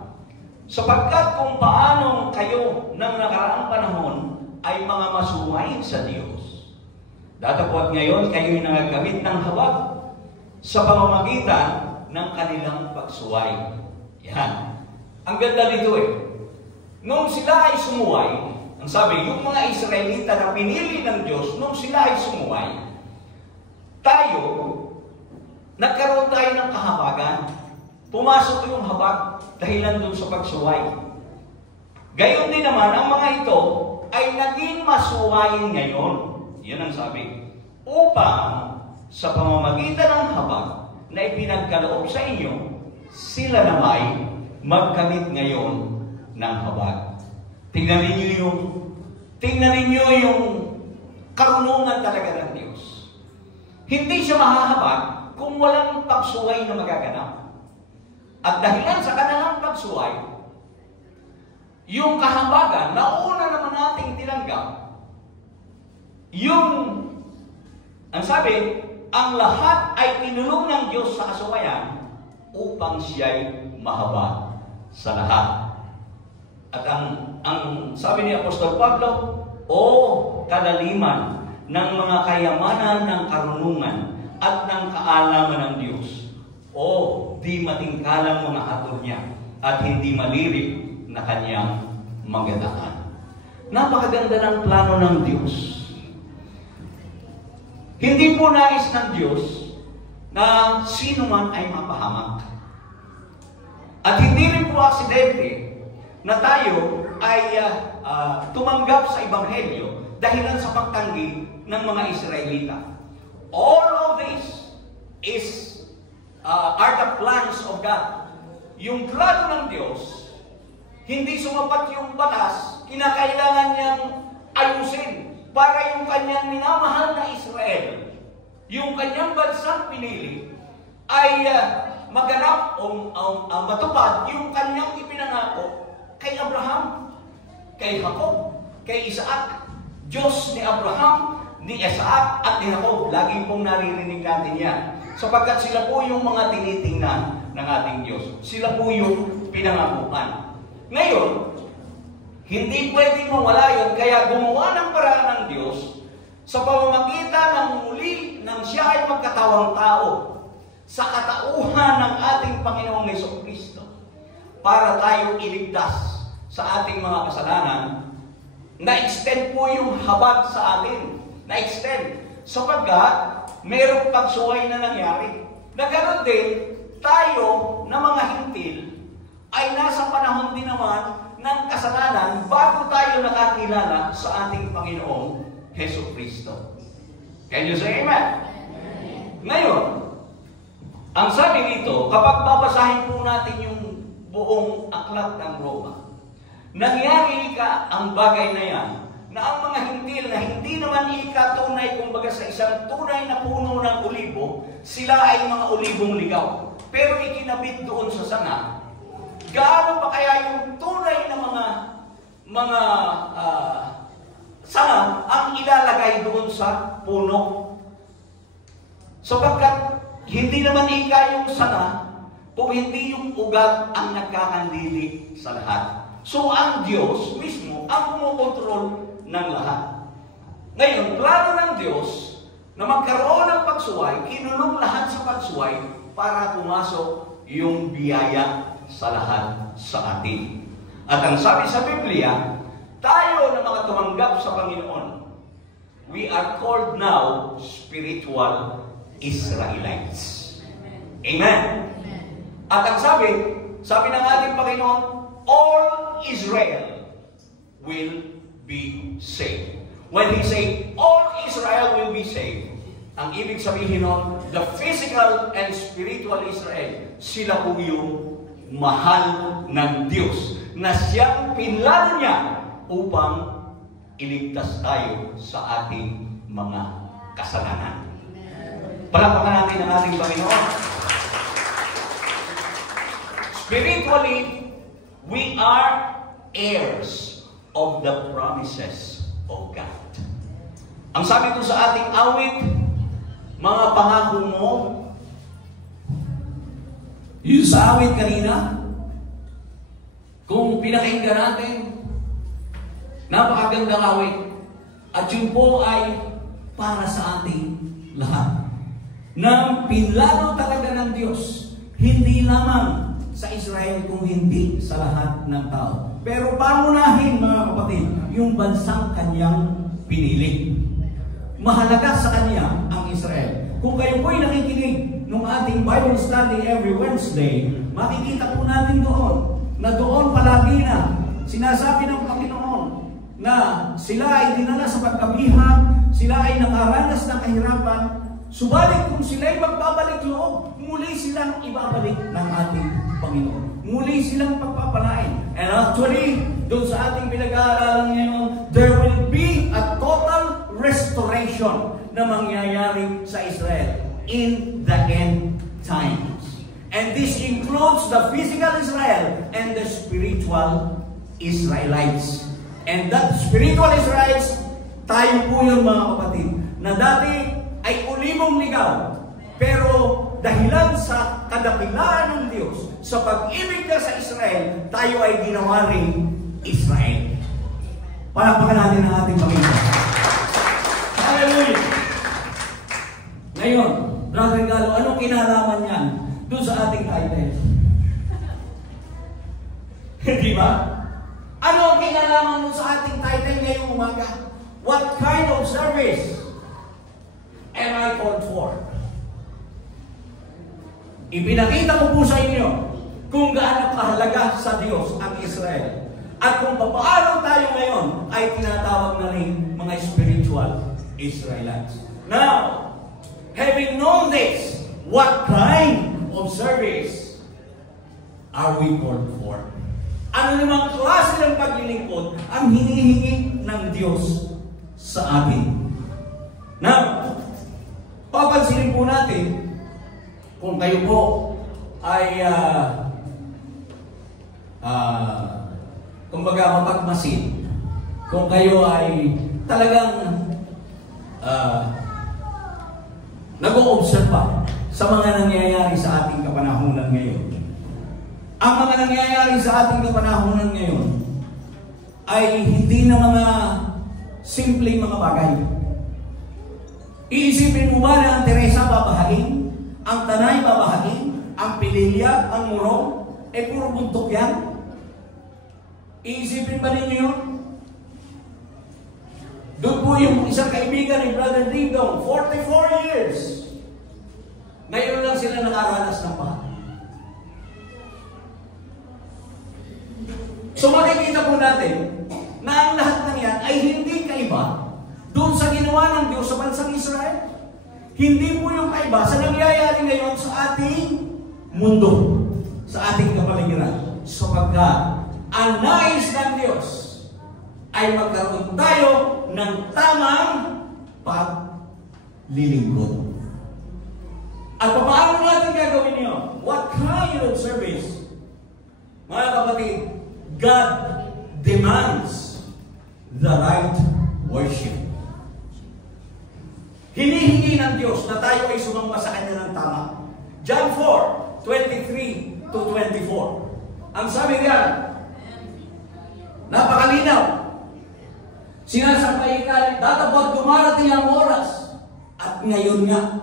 sapagkat kung paano kayo ng nakaraang panahon ay mga masuwain sa Diyos, datapwat ngayon kayo'y nagagamit ng hawag sa pamamagitan ng kanilang pagsuway. Yan. Ang ganda nito eh. Nung sila ay sumuway, ang sabi, yung mga Israelita na pinili ng Diyos, nung sila ay sumuway, tayo, nagkaroon tayo ng kahabagan. Pumasok yung habag dahilan dun sa pagsuway. Gayon din naman, ang mga ito ay naging masuwayin ngayon. Yan ang sabi. Upang sa pamamagitan ng habag na ipinagkaloob sa inyo, sila naman magkamit ngayon ng habag. Tingnan ninyo yung karunungan talaga ng Diyos. Hindi siya mahahabag kung walang pagsuway na magaganap. At dahilan sa kanilang pagsuway, yung kahabagan na una naman nating tinanggap, ang sabi, ang lahat ay tinulong ng Diyos sa kasuwayan upang siya'y mahabag sa lahat. At ang sabi ni Apostol Pablo, o kalaliman ng mga kayamanan ng karunungan at ng kaalaman ng Diyos, o di matingkalang mga hatol niya at hindi malirik na kanyang magandaan. Napakaganda ng plano ng Diyos. Hindi po nais ng Diyos na sino man ay mapahamak. At hindi rin po aksidente na tayo ay tumanggap sa Ebanghelyo dahilan sa pagtanggi ng mga Israelita. All of this are the plans of God. Yung plano ng Diyos, hindi sumapat yung batas, kinakailangan niyang ayusin para yung kanyang minamahal na Israel, yung kanyang bansang pinili, ay maganap o matupad yung kanyang ipinangako kay Abraham, kay Jacob, kay Isaac. Diyos ni Abraham, ni Isaac at ni Jacob. Lagi pong naririnig natin yan. Sapagkat sila po yung mga tinitingnan ng ating Diyos. Sila po yung pinangakuan. Ngayon, hindi pwedeng mawala yun, kaya gumawa ng paraan ng Diyos sa pamamagitan ng muli nang siya ay magkatawang tao sa katauhan ng ating Panginoong Jesucristo para tayo iligtas sa ating mga kasalanan. Na-extend po yung habag sa atin. Na-extend. Sapagkat mayroong pagsuway na nangyari. Na ganoon din, tayo na mga hintil ay nasa panahon din naman ng kasalanan bago tayo nakakilala sa ating Panginoong Jesucristo. Can you say amen? Ngayon, ang sabi dito, kapag babasahin po natin yung buong aklat ng Roma, nangyari ang bagay na yan, na ang mga hintil na hindi naman tunay, kumbaga sa isang tunay na puno ng olibo, sila ay mga olibong ligaw. Pero ikinabit doon sa sanga, gaano pa kaya yung tunay na mga sanga ang ilalagay doon sa puno? Sapagkat hindi naman yung sanga kung hindi yung ugat ang nagkakandili sa lahat. So ang Diyos mismo ang kumokontrol ng lahat. Ngayon, plano ng Diyos na magkaroon ng pagsuway, kinulong lahat sa pagsuway para pumasok yung biyaya sa lahat sa atin. At ang sabi sa Biblia, tayo na mga tumanggap sa Panginoon, we are called now spiritual Israelites. Amen. At ang sabi ng ating Panginoon, all Israel will be saved. When He say, all Israel will be saved, ang ibig sabihin nun, the physical and spiritual Israel, sila po yung mahal ng Diyos na siyang pinlano niya upang iligtas tayo sa ating mga kasalanan. Palakpakan natin ang ating Panginoon. Spiritually, we are heirs of the promises of God. Ang sabi ko sa ating awit, mga pangako mo, yung sa awit kanina, kung pinakinggan natin, napakagandang awit. At yun po ay para sa ating lahat. Na pinlano talaga ng Diyos, hindi lamang sa Israel kung hindi sa lahat ng tao. Pero pangunahin, mga kapatid, yung bansang kanyang pinili. Mahalaga sa kanya ang Israel. Kung kayo po'y nakikinig ng ating Bible study every Wednesday, makikita po natin doon na doon palagi na sinasabi ng Panginoon na sila ay dinala sa pagkabihag, sila ay nakaranas ng kahirapan, subalit kung sila ay magbabalik loob, muli silang ibabalik ng ating Panginoon. Muli silang pagpapalain. And actually, doon sa ating pinag-aaralan ngayon, there will be a total restoration na mangyayari sa Israel in the end times. And this includes the physical Israel and the spiritual Israelites. And that spiritual Israelites, tayo po yun mga kapatid, na dati ay ulibong ligaw, pero dahilan sa kadakilaan ng Diyos, sa pag-ibig niya sa Israel, tayo ay ginawa ring Israel. Palakpakan natin ang ating Panginoon. Hallelujah! Ngayon, Brother Galo, anong kinalaman niyan doon sa ating title? Di ba? Ano ang kinalaman doon sa ating title ngayong umaga? What kind of service am I called for? Ipinakita ko po sa inyo kung gaano kahalaga sa Diyos ang Israel. At kung paano tayo ngayon ay tinatawag na rin mga spiritual Israelites. Now, having known this, what kind of service are we called for? Ano namang klase ng paglilingkod ang hinihingi ng Diyos sa atin? Now, papansinin po natin kung kayo po ay kumbaga mapagmasid, kung kayo ay talagang nag-o-obserba sa mga nangyayari sa ating kapanahunan ngayon. Ang mga nangyayari sa ating kapanahunan ngayon ay hindi na mga simpleng mga bagay. Iisipin mo ba na ang Teresa babahain, ang Tanay babahain, ang Pililya, ang Murong, puro buntok yan? Iisipin ba ninyo yun? Doon po yung isang kaibigan ni Brother Dingdong, 44 years. Ngayon lang sila nakaranas ng paha. So makikita po natin na ang lahat ng yan ay hindi kaiba doon sa ginawa ng Diyos sa bansang Israel. Hindi po yung kaiba sa nangyayari ngayon sa ating mundo, sa ating kapaligiran. Sapagkat ang nais ng Diyos ay magkaroon tayo ng tamang paglilingkod. At paano natin gagawin niyo? What kind of service? Mga kapatid, God demands the right worship. Hinihingi ng Diyos na tayo ay sumamba sa Kanya ng tama. John 4:23 to 24. Ang sabi niyan, napakalinaw. Sinasabi ka, datapot dumarating ang oras. At ngayon nga,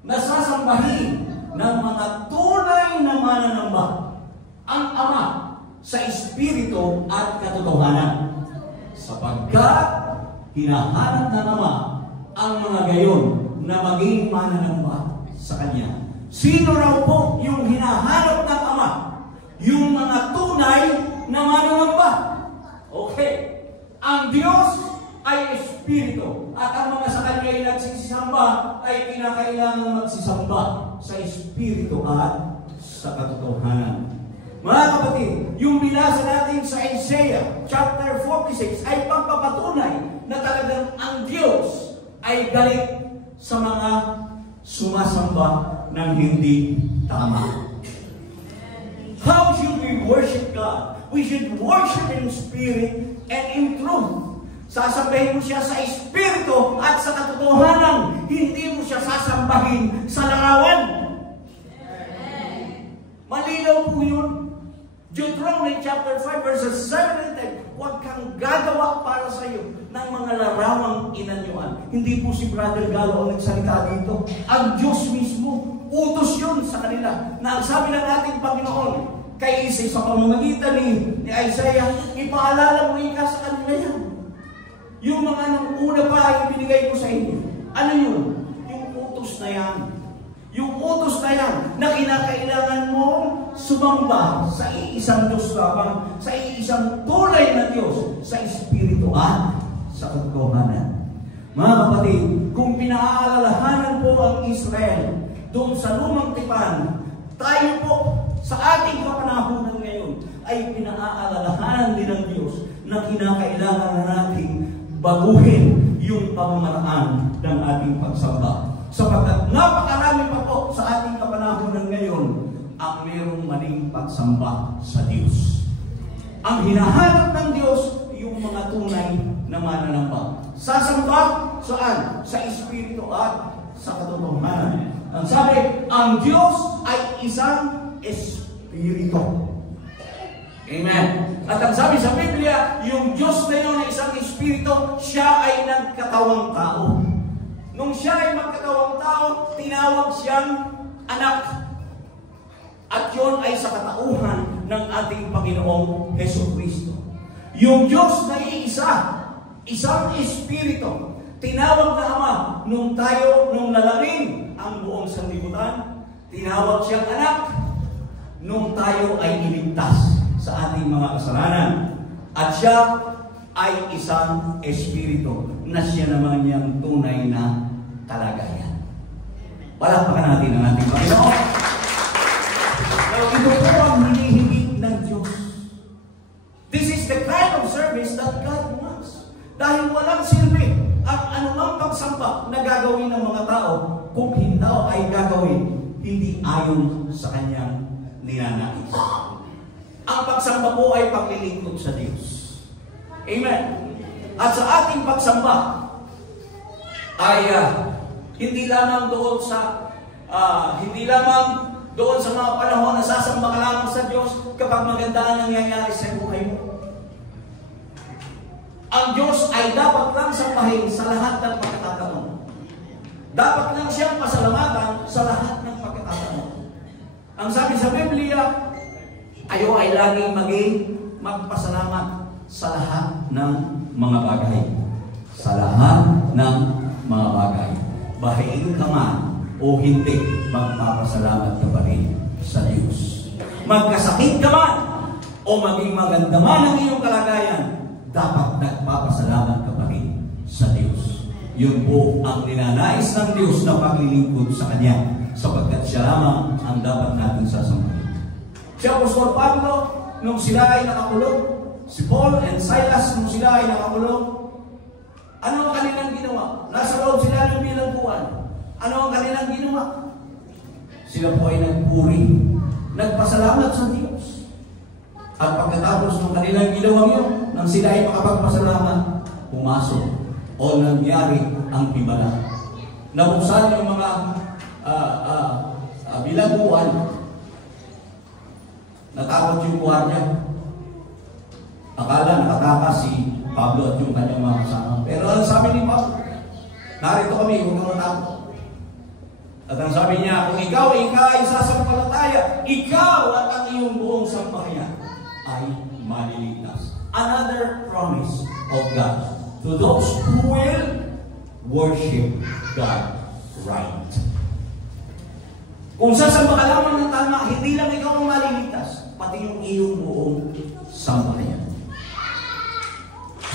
nasasambahin ng mga tunay na mananamba ang Ama sa Espiritu at katotohanan. Sapagkat hinahanap ng Ama ang mga gayon na maging mananamba sa Kanya. Sino raw po yung hinahanap ng Ama? Yung mga tunay na mananamba. Okay. Ang Diyos ay Espiritu. At ang mga sa Kanya ay nagsisamba ay kinakailangan magsisamba sa Espiritu at sa katotohanan. Mga kapatid, yung binasa natin sa Isaiah chapter 46 ay pagpapatunay na talagang ang Diyos ay galit sa mga sumasamba ng hindi tama. How should we worship God? We should worship in spirit and in truth. Sasambahin mo siya sa Espiritu at sa katotohanan. Hindi mo siya sasambahin sa larawan. Malinaw po yun. Deuteronomy chapter 5 verses 7 and 10. Huwag kang gagawa para sa iyo ng mga larawang inanyuan. Hindi po si Brother Galo ang nagsalita dito. Ang Diyos mismo, utos yun sa kanila. Na ang sabi ng ating Panginoon, kay Isay sa pamamagitan ni Isaiah, ipaalala mo ika sa kanila yan. Yung mga nang una pa ay binigay ko sa inyo. Ano yun? Yung utos na yan. Yung utos na yan na kinakailangan mo sumamba sa iisang Diyos lamang, sa iisang tunay na Diyos, sa Espiritu at sa katotohanan. Mga kapatid, kung pinaalalahanan po ang Israel doon sa lumang tipan, tayo po sa ating kapanahunan ngayon ay pinaalalahanan din ng Diyos na kinakailangan na nating baguhin yung pamamaraan ng ating pagsamba. Sapagkat napakarami pa po sa ating kapanahonan ngayon ang mayroong maling pagsamba sa Diyos. Ang hinahanap ng Diyos, yung mga tunay na mananamba. Sasamba saan? Sa Espiritu at sa katotohanan. Ang sabi, ang Diyos ay isang Espiritu. Amen. At ang sabi sa Biblia, yung Diyos na yun ay isang Espiritu, siya ay nagkatawang tao. Nung siya ay magkatawang tao, tinawag siyang anak. At yun ay sa katauhan ng ating Panginoong Jesucristo. Yung Diyos na iisa, isang Espiritu, tinawag na Ama nung nalaring ang buong sanlibutan, tinawag siyang anak nung tayo ay iligtas sa ating mga kasalanan. At siya ay isang Espiritu na siya naman niyang tunay na kalagayan. Palakpakan natin ang ating Panginoon. Ito po ang hinihingi ng Diyos. This is the kind of service that God wants. Dahil walang silbi ang anumang pagsamba na gagawin ng mga tao kung hindi ay gagawin hindi ayon sa kanyang ninanais. Ang pagsamba po ay paglilingkod sa Diyos. Amen. At sa ating pagsamba ay hindi lamang doon sa mga panahon na sasamba ka lamang sa Diyos kapag maganda ang nangyayari sa buhay mo. Ang Diyos ay dapat lang sambahin sa lahat ng pagkakataon. Dapat lang siyang pasalamatan sa lahat ng pagkakataon. Ang sabi sa Biblia, tayo ay laging magpasalamat sa lahat ng mga bagay. Sa lahat ng mga bagay. Bahain ka man o hindi, magpapasalamat ka pa rin sa Diyos. Magkasakit ka man o maging maganda man ang iyong kalagayan, dapat nagpapasalamat ka pa rin sa Diyos. Yun po ang ninanais ng Diyos na paglilingkod sa Kanya, sapagkat siya lamang ang dapat natin sasambahin. Si Apostol Pablo, nung sila ay nakakulong, si Paul and Silas, nung sila ay nakakulong, ano ang kanilang ginawa? Nasa loob sila ng bilangguan. Ano ang kanilang ginawa? Sila po ay nagpuri, nagpasalamat sa Diyos. At pagkatapos ng kanilang ginawa yun, nang sila ay makapagpasalamat, pumasok o nangyari ang himala. Nabuksan yung mga bilangguan. Natakot yung guardia. Akala nakatakas si Pablo at yung kanyang mga kasama. Pero ang sabi ni Pablo, narito kami, huwag kang matakot. At ang sabi niya, kung ikaw ay sasampalataya, ikaw at ang iyong buong sambahayan ay maliligtas. Another promise of God to those who will worship God right. Kung sasamba ka lamang ng tama, hindi lang ikaw ang maliligtas, pati yung iyong buong sambahayan.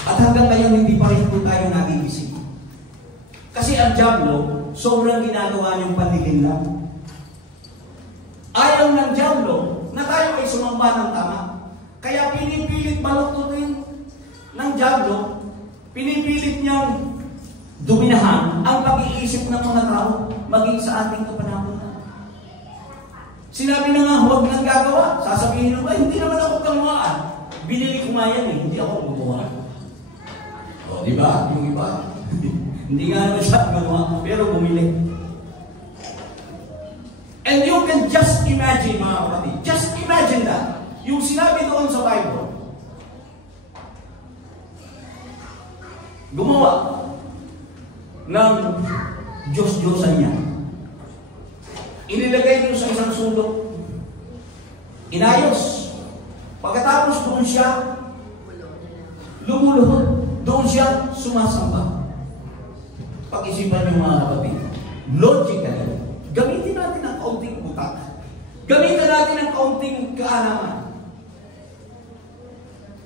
At hanggang ngayon, hindi pa rin po tayo nagigising. Kasi ang diablo, sobrang ginagawa niyong panlilinlang. Ayaw ng diablo na tayo ay sumamba ng tama. Kaya pinipilit balututin ng diablo, pinipilit niyang dominahan ang pag-iisip ng mga tao maging sa ating kapanahonan. Sinabi na nga, huwag nang gagawa. Sasabihin nyo ba, hindi naman ako gamaan. Binili ko nga yan eh, hindi ako gumawa. O, di ba? Yung iba, hindi nga naman siya gumawa, pero bumili. And you can just imagine, mga kapatid, just imagine that. Yung sinabi doon sa Bible, gumawa ng Diyos-Diyosan niya. Inilagay niyo sa isang sulok. Inayos. Pagkatapos doon siya lumuluhod. Doon siya sumasamba. Pag-isipan niyo mga kapatid, logically, gamitin natin ang kaunting utak. Gamitin natin ang kaunting kaalaman.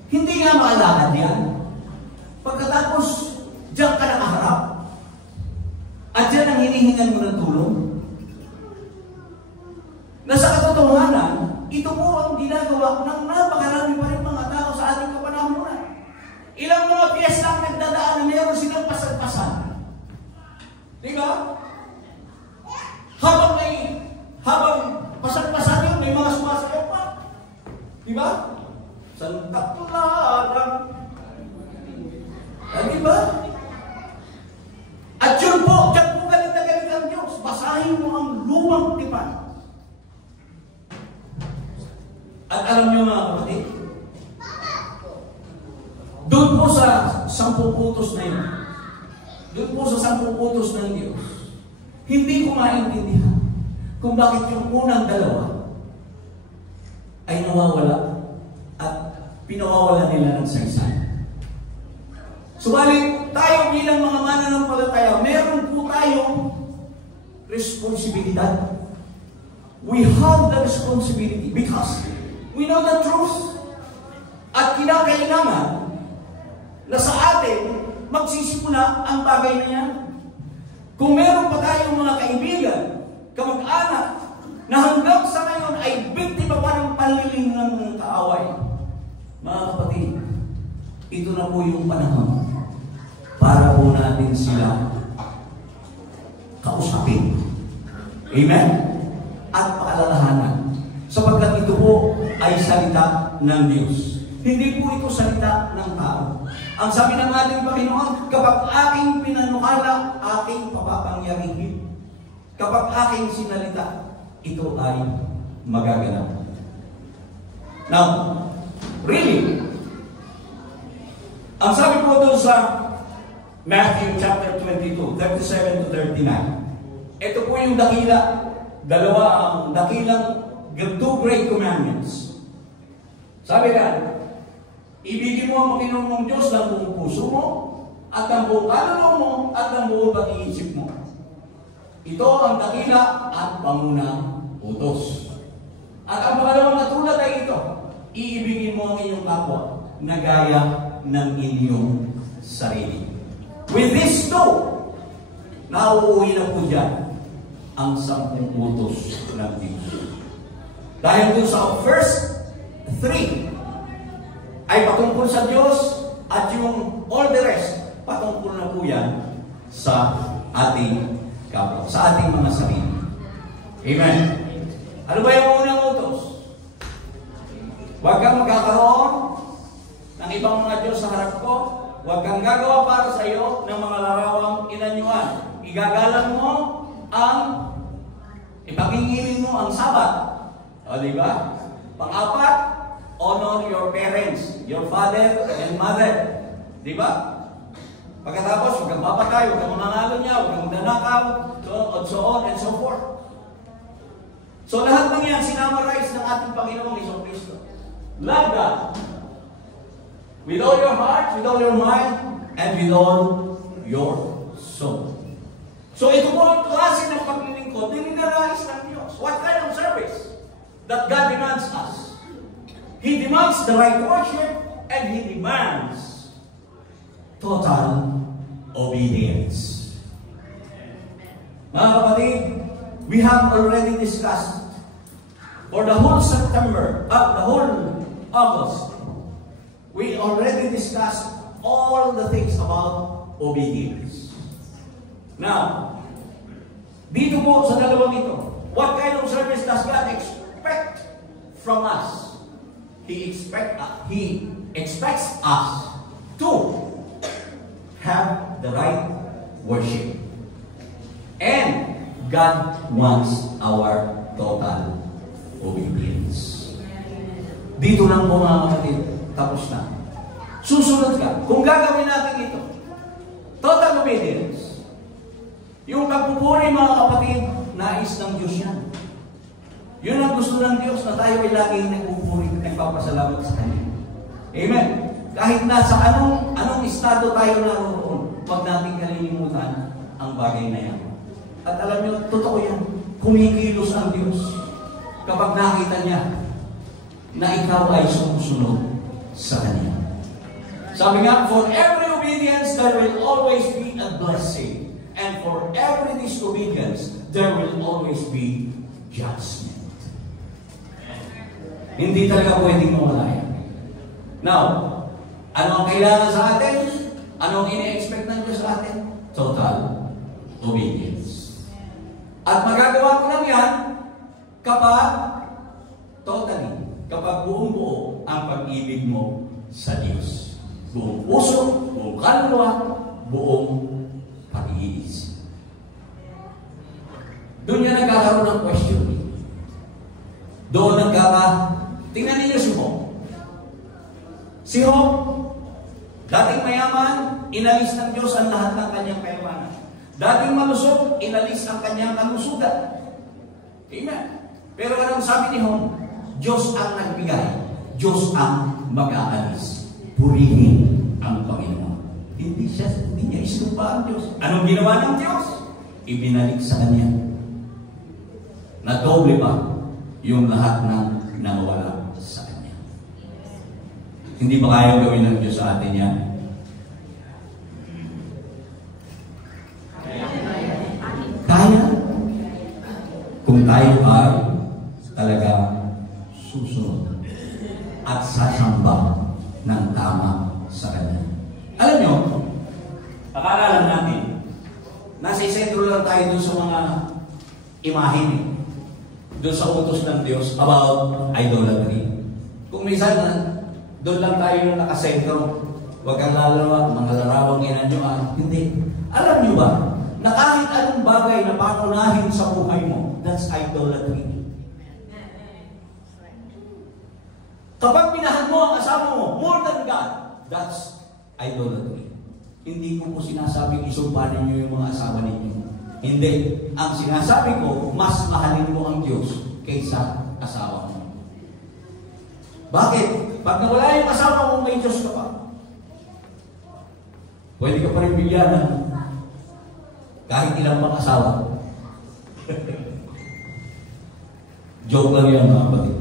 Hindi nga maalakad yan. Pagkatapos, diyan ka nakaharap. At diyan ang hinihingan mo ng tulong. Na sa katotohanan, ito po ang ginagawa ng napakarami pa rin mga tao sa ating kapanahonan. Ilang mga piyesta ang nagdadaan na meron silang pasal-pasal. Di ba? Habang pasal-pasal yun, may mga sumasayaw pa. Di ba? Santa Clara. Di ba? At yun po galit na galit ang Diyos. Basahin mo ang lumang tipan. At alam niyo mga kapatid, doon po sa 10 utos na yun, doon po sa 10 utos ng Diyos, hindi ko maintindihan kung bakit yung unang dalawa ay nawawala at pinawawala nila ng saysay. Subalit, tayo bilang mga mananampalataya, meron po tayong responsibilidad. We have the responsibility because we know the truth. At kinakailangan na sa atin magsisimula ang bagay na yan. Kung meron pa tayong mga kaibigan, kamag-anak, na hanggang sa ngayon ay biktima pa ng panliling ng kaaway, mga kapatid, ito na po yung panahon para po natin sila kausapin. Amen? At paalalahanan. Sapagkat ito po ay salita ng Diyos. Hindi po ito salita ng tao. Ang sabi ng ating Panginoon, kapag aking pinanukala, aking papapangyarihin. Kapag aking sinalita, ito ay magaganap. Now, really, ang sabi po doon sa Matthew chapter 22, 37 to 39, ito po yung dalawa ang dakilang two great commandments. Sabi ka, ibigin mo ang Panginoon mong Diyos ng buong puso mo, at ng buong kaluluwa mo, at ng buong pag-iisip mo. Ito ang dakila at pangunang utos. At ang pangalawang katulad ay ito, iibigin mo ang iyong kapwa na gaya ng inyong sarili. With this two, nauuwi na po dyan ang 10 utos ng Diyos. Dahil doon sa first 3 ay patungkol sa Diyos at yung all the rest, patungkol na po yan sa ating kapwa, sa ating mga sarili. Amen. Ano ba yung unang utos? Huwag kang magkakaroon ng ibang mga Diyos sa harap ko. Huwag kang gagawa para sa iyo ng mga larawang inanyuan. Igagalang mo ang ipagingilin mo ang Sabat. O, diba? Pang-apat, honor your parents, your father and mother. Diba? Pagkatapos, huwag kang papatay, huwag kang mamangalo niya, huwag kang nanakaw, so on and so forth. So lahat ng yan, sinamarize ng ating Panginoong Jesucristo. Love God with all your heart, with all your mind, and with all your soul. So ito po ang klase ng paglilingkod, nininarais ng Diyos. What kind of service that God demands us? He demands the right worship, and He demands total obedience. Mga kapatid, we have already discussed for the whole September, the whole August, we already discussed all the things about obedience. Now, dito po sa dalawang ito, what kind of service does God expect from us? He expects us to have the right worship. And God wants our total obedience. Dito lang po mga kapatid, tapos na. Susunod ka. Kung gagawin natin ito, total obedience. Yung pagpupuri mga kapatid, nais ng Diyos yan. Yun ang gusto ng Diyos na tayo ay laging nagpupuri, nagpapasalamat sa Kanya. Amen. Kahit nasa anong estado tayo naroon, huwag natin kalilimutan ang bagay na yan. At alam niyo, totoo yan. Kumikilos ang Diyos kapag nakita niya na ikaw ay sumusunod sa Kanya. Sabi nga, for every obedience, there will always be a blessing. And for every disobedience, there will always be judgment. Hindi talaga pwedeng mawala yan. Now, ano ang kailangan sa atin? Anong ini-expect ng Diyos sa atin? Total obedience. At magagawa ko lang yan kapag kapag buong buo ang pag-ibig mo sa Diyos. Buong puso, buong kaluluwa, buong pag-iisip. Doon yan nagkakaroon ng question. Doon tingnan ninyo si Job. Si Job, dating mayaman, inalis ng Diyos ang lahat ng kanyang kayamanan. Dating malusog, inalis ang kanyang kalusugan. Amen. Pero anong sabi ni Job? Diyos ang nagbigay, Diyos ang mag-aalis. Purihin ang Panginoon. Hindi niya isinumpa ang Diyos. Anong ginawa ng Diyos? Ibinalik sa kanya. Na doble pa yung lahat ng nawala sa kanya. Hindi ba kaya gawin ng Diyos sa atin yan? Kaya. Kung tayo ay talaga susunod at sasamba ng tama sa Kanya. Alam nyo, akala lang natin, nasa isentro lang tayo dun sa mga imahin, dun sa utos ng Diyos about idolatry. Kung minsan, doon lang tayo yung nakasentro, huwag kang lalawa, mga larawang inanyuan. Hindi. Alam nyo ba, na kahit anong bagay na pangunahin sa buhay mo, that's idolatry. Kapag pinahan mo ang asawa mo, more than God, that's idolatry. Hindi ko po sinasabing isumpanin niyo yung mga asawa ninyo. Hindi. Ang sinasabi ko, mas mahalin mo ang Diyos kaysa asawa mo. Bakit? Pag nawala yung asawa mo, may Diyos ka pa. Pwede ka pa rin bigyan kahit ilang pang asawa. Joke lang yan, mga kapatid.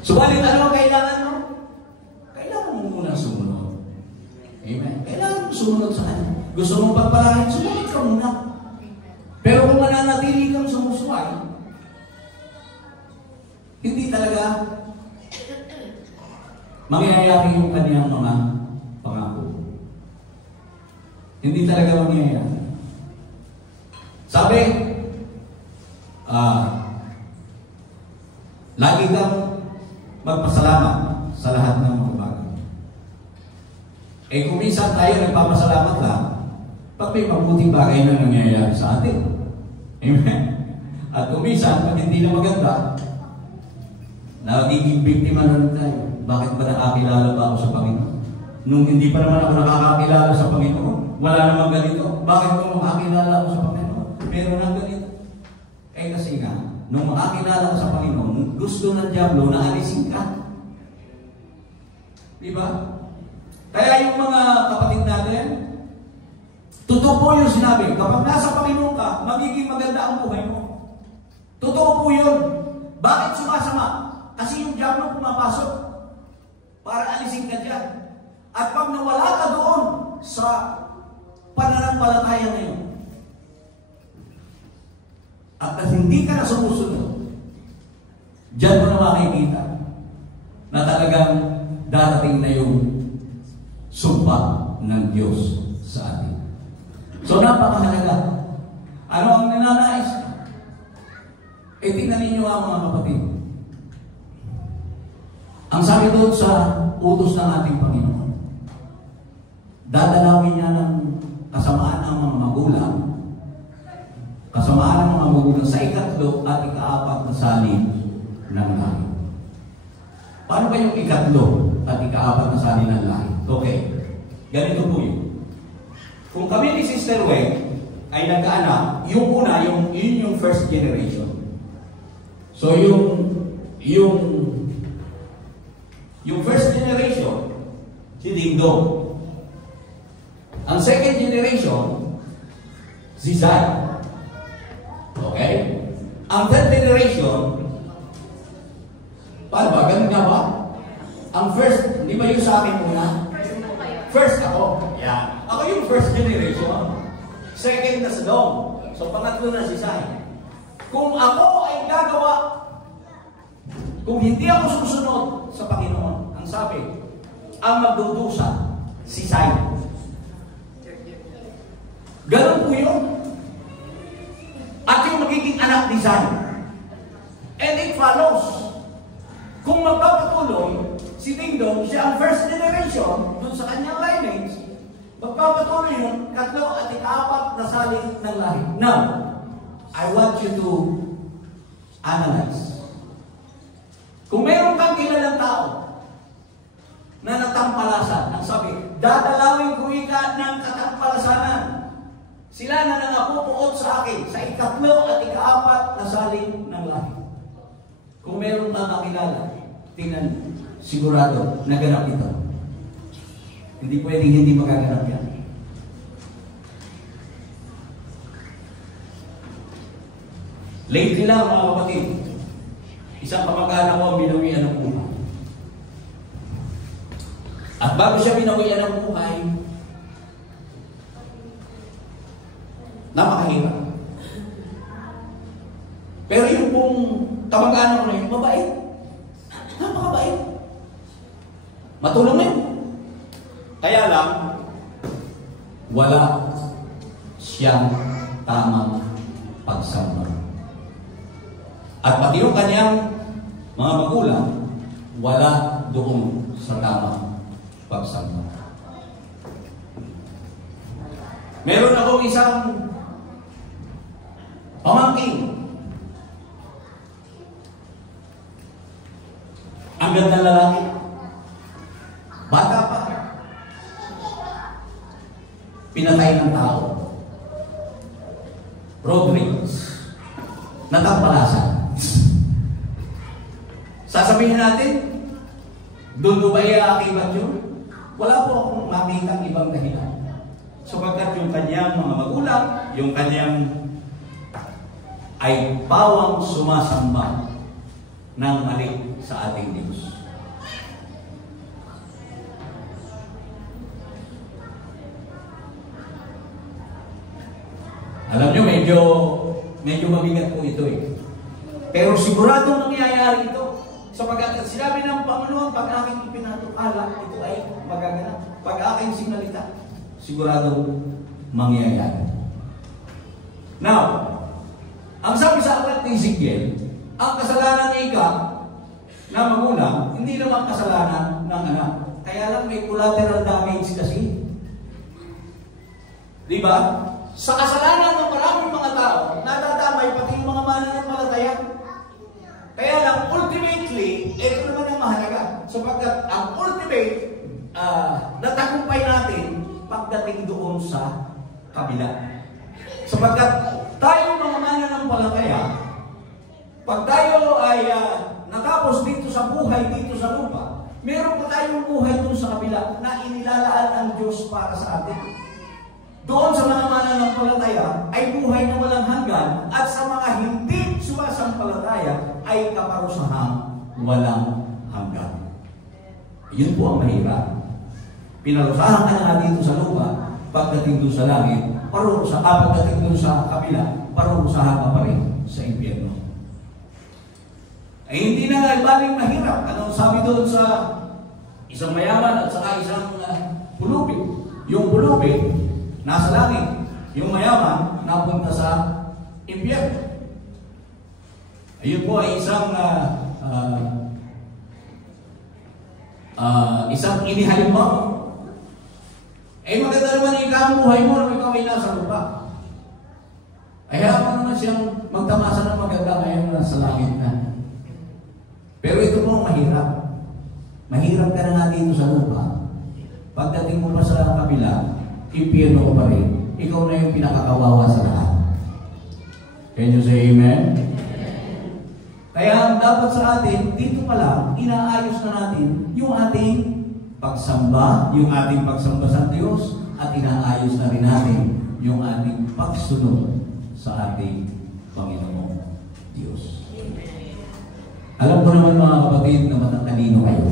Subalit, ano ang kailangan mo? Kailangan mo muna sumunod. Amen? Kailangan mo sumunod sa Kanya. Gusto mong pagpalain, sumunod ka muna. Pero kung mananatili kang sumusuway, hindi talaga mangyayari yung kanyang mga pangako. Hindi talaga mangyayari. Sabi, lagi kang magpasalamat sa lahat ng mga bagay. Eh kung minsan tayo nagpapasalamat lang, pag may mabuting bagay na nangyayari sa atin. Amen? At kung minsan, pag hindi na maganda, nagiging biktima na rin tayo. Bakit ba nakakilala pa ako sa Panginoon? Nung hindi pa naman ako nakakakilala sa Panginoon, wala namang ganito. Bakit kung makakilala ako sa Panginoon? Meron nang ganito. Eh kasi nga, nung makakilala ko sa Panginoon, gusto ng Diablo na alisin ka. Diba? Kaya yung mga kapatid natin, totoo po yung sinabi, kapag nasa Panginoon ka, magiging maganda ang buhay mo. Totoo po yun. Bakit sumasama? Kasi yung Diablo pumapasok para alisin ka dyan. At pag nawala ka doon sa pananampalataya ngayon, at hindi ka na sumusunod, dyan mo na makikita na talagang darating na yung sumpa ng Diyos sa atin. So napakahalaga. Ano ang nananais? Eh tingnan ninyo ang mga kapatid. Ang sabi doon sa utos ng ating Panginoon, dadalawin niya ng kasamaan ang mga magulang, kasamaan ng mga magulang sa ikatlo at ikaapat na salin ng lahi. Paano ba yung ikatlo at ikaapat na salin ng lahi? Okay, ganito po yun. Kung kami ni Sister Weng ay nagkaanak, yung una, yung first generation. So yung first generation, si Ding Dong. Ang second generation, si Zay. Okay? Ang third generation, paano ba? Ganun nga ba? Ang first, di ba yung sa akin muna? First ako. Yeah. Ako yung first generation. Second na si Dong. So pangatlo na si Zay. Kung ako ay gagawa, kung hindi ako susunod sa Panginoon, ang sabi, ang magdudusa, si Zion. Ganun po yun. At yung magiging anak ni Zion. And it follows. Kung magpapatuloy, si Dingdong, siya ang first generation, dun sa kanyang lineage, magpapatuloy yun, 3 at 4 na salik ng lahi. Now, I want you to analyze. Kung mayroon kang kilalang tao na natampalasan, ang sabi, dadalawin ko ika ng katampalasanan. Sila na nangapupuot sa akin sa 3 at 4 na salik ng lahi. Kung mayroon kang makilala, tingnan, sigurado, naganap ito. Hindi pwedeng hindi magaganap yan. Lately lang, mga kapatid, isang kamag-anak ko ang binawian ng buhay. At bago siya binawian ng buhay, napakahirap. Pero yung pong kamag-anak ko na yun, mabait. Napakabait. Matulong yun. Kaya lang, wala siyang tamang pagsamba. At pati yung kanyang mga magulang, wala doon sa tamang pagsamba. Meron akong isang pamangkin. Ang ganda lalaki. Bata pa. Pinatay ng tao. Rodriguez. Natampalasan. Sasabihin natin, doon ba i-akibat yun? Wala po akong makitang ibang dahilan. Sapagkat yung kanyang mga magulang, yung kanyang ay bawang sumasamba ng mali sa ating Diyos. Alam nyo, medyo mabigat po ito eh. Pero siguradong mangyayari ito. Sapagkat sinabi ng Panginoon, pag aking ipinatukala, ito ay magaganap. Pag aking sinalita, siguradong mangyayari. Now, ang sabi sa aklat ni Ezekiel, ang kasalanan ni Ika na magulang, hindi naman kasalanan ng anak. Kaya lang may collateral damage kasi. Diba? Sa kasalanan ng maraming mga tao, natatamay pati yung mga mananampalataya. Kaya lang, ultimately, ito naman ang mahalaga. Sapagkat ang ultimate natagumpay natin pagdating doon sa kabila. Sapagkat tayo mga mananampalataya, pag tayo ay natapos dito sa buhay, dito sa lupa, meron pa tayong buhay doon sa kabila na inilalaan ang Diyos para sa atin. Doon sa mga mananampalataya ay buhay na walang hanggan at sa mga hindi sumasampalataya ay kaparusahang walang hanggan. Yun po ang mahirap. Pinarusahan ka na nga dito sa lupa, pagdating doon sa langit, pagdating doon sa kabila, parurusahan ka pa rin sa impyerno. Ay hindi na nga ibaling mahirap. Anong sabi doon sa isang mayaman at saka isang pulubi? Yung pulubi, nasa langit. Yung mayaman, napunta sa impyerno. Ayun po ay isang inihalimbawa. Eh maganda naman ang buhay mo na ikaw ay nasa lupa. Ayaw mo naman siyang magtamasa ng maganda ngayon na sa langit na. Pero ito po mahirap. Mahirap ka na nga dito sa lupa. Pagdating mo pa sa kabila, impyerno ko pa rin. Ikaw na yung pinakakawawa sa lahat. Can you say amen? Kaya dapat sa atin, dito pa lang, inaayos na natin yung ating pagsamba, yung ating pagsamba sa Diyos, at inaayos na rin natin yung ating pagsunod sa ating Panginoong Diyos. Alam ko naman mga kapatid na matatalino kayo.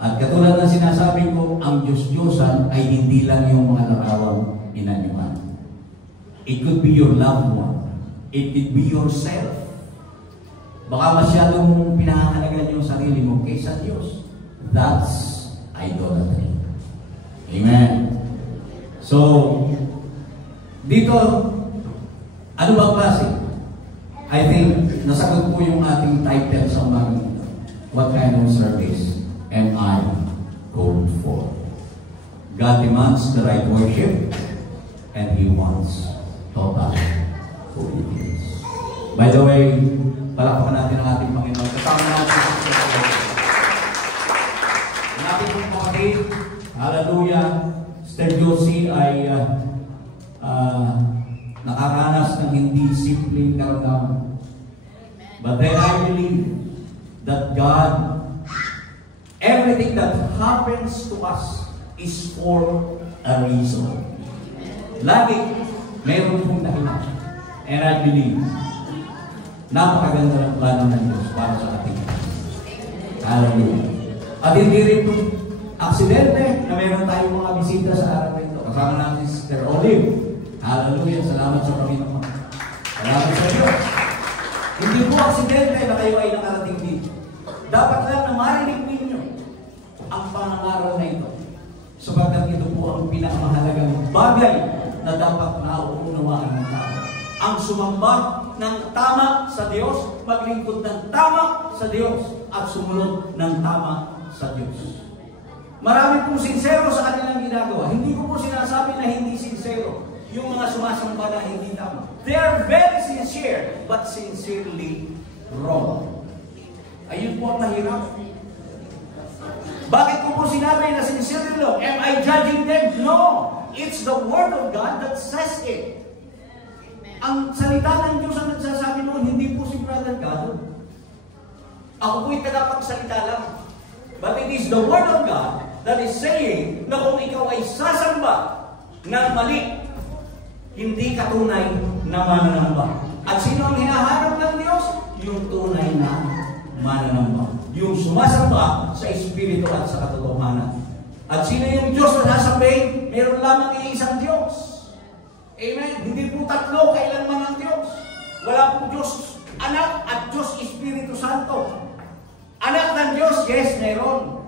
At katulad ng sinasabi ko, ang Diyos-Diyosan ay hindi lang yung mga narawang inanyuhan. It could be your loved one. It could be yourself. Baka masyadong pinahahalagan yung sarili mo kaysa Diyos. That's idolatry. Amen. So, dito, ano bang klase? I think, nasagot po yung ating title sa mga what kind of service am I called for? God demands the right worship and He wants total obedience. By the way, palakpakan natin ang ating Panginoon. Kasama natin ang ating kapatid, hallelujah, Sister Josie ay nakaranas ng hindi simpleng karamdaman. But then I believe that God, everything that happens to us is for a reason. Lagi, mayroon pong dahilan. And I believe, napakaganda ng plano ng Diyos para sa ating. Hallelujah. At hindi rin po aksidente na mayroon tayong mga bisita sa araw ito. Kasama natin si Sister Olive. Hallelujah. Salamat sa Panginoon. Salamat sa Diyos. Hindi po aksidente na kayo ay nakarating dito. Dapat lang na marinig ninyo ang pangangaral na ito. Sapagkat ito po ang pinakamahalagang bagay na dapat nauunawaan ng tao. Ang sumamba ng tama sa Diyos, maglingkod ng tama sa Diyos, at sumunod ng tama sa Diyos. Marami pong sincero sa kanilang ginagawa. Hindi ko po sinasabi na hindi sincero yung mga sumasamba na hindi tama. They are very sincere, but sincerely wrong. Ayun po ang mahirap. Bakit ko po sinabi na sincerely wrong? Am I judging them? No. It's the Word of God that says it. Ang salita ng Diyos ang nagsasabi noon, hindi po si Brother God. Ako po'y tagapagsalita lang. But it is the Word of God that is saying na kung ikaw ay sasamba ng mali, hindi ka tunay na mananamba. At sino ang hinahanap ng Diyos? Yung tunay na mananamba. Yung sumasamba sa Espiritu at sa katotohanan. At sino yung Diyos na nasabihin? Meron lamang iisang Diyos. Amen? Hindi po tatlo kailanman ang Diyos. Wala po Diyos Anak at Diyos Espiritu Santo. Anak ng Diyos, yes, meron.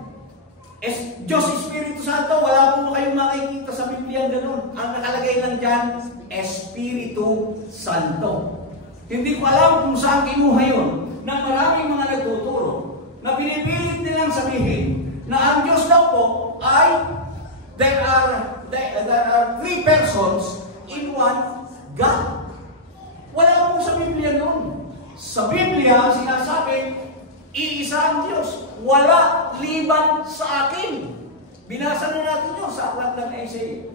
Diyos Espiritu Santo, wala po kayong makikita sa Biblia ganun. Ang nakalagay lang dyan, Espiritu Santo. Hindi ko alam kung saan kinuha yun ng maraming mga nagtuturo na pinipilit nilang sabihin na ang Diyos daw po ay there are three persons in one God. Wala po sa Biblia noon. Sa Biblia, sinasabi, iisa ang Diyos. Wala liban sa akin. Binasa na natin yun sa aklat ng Isaiah.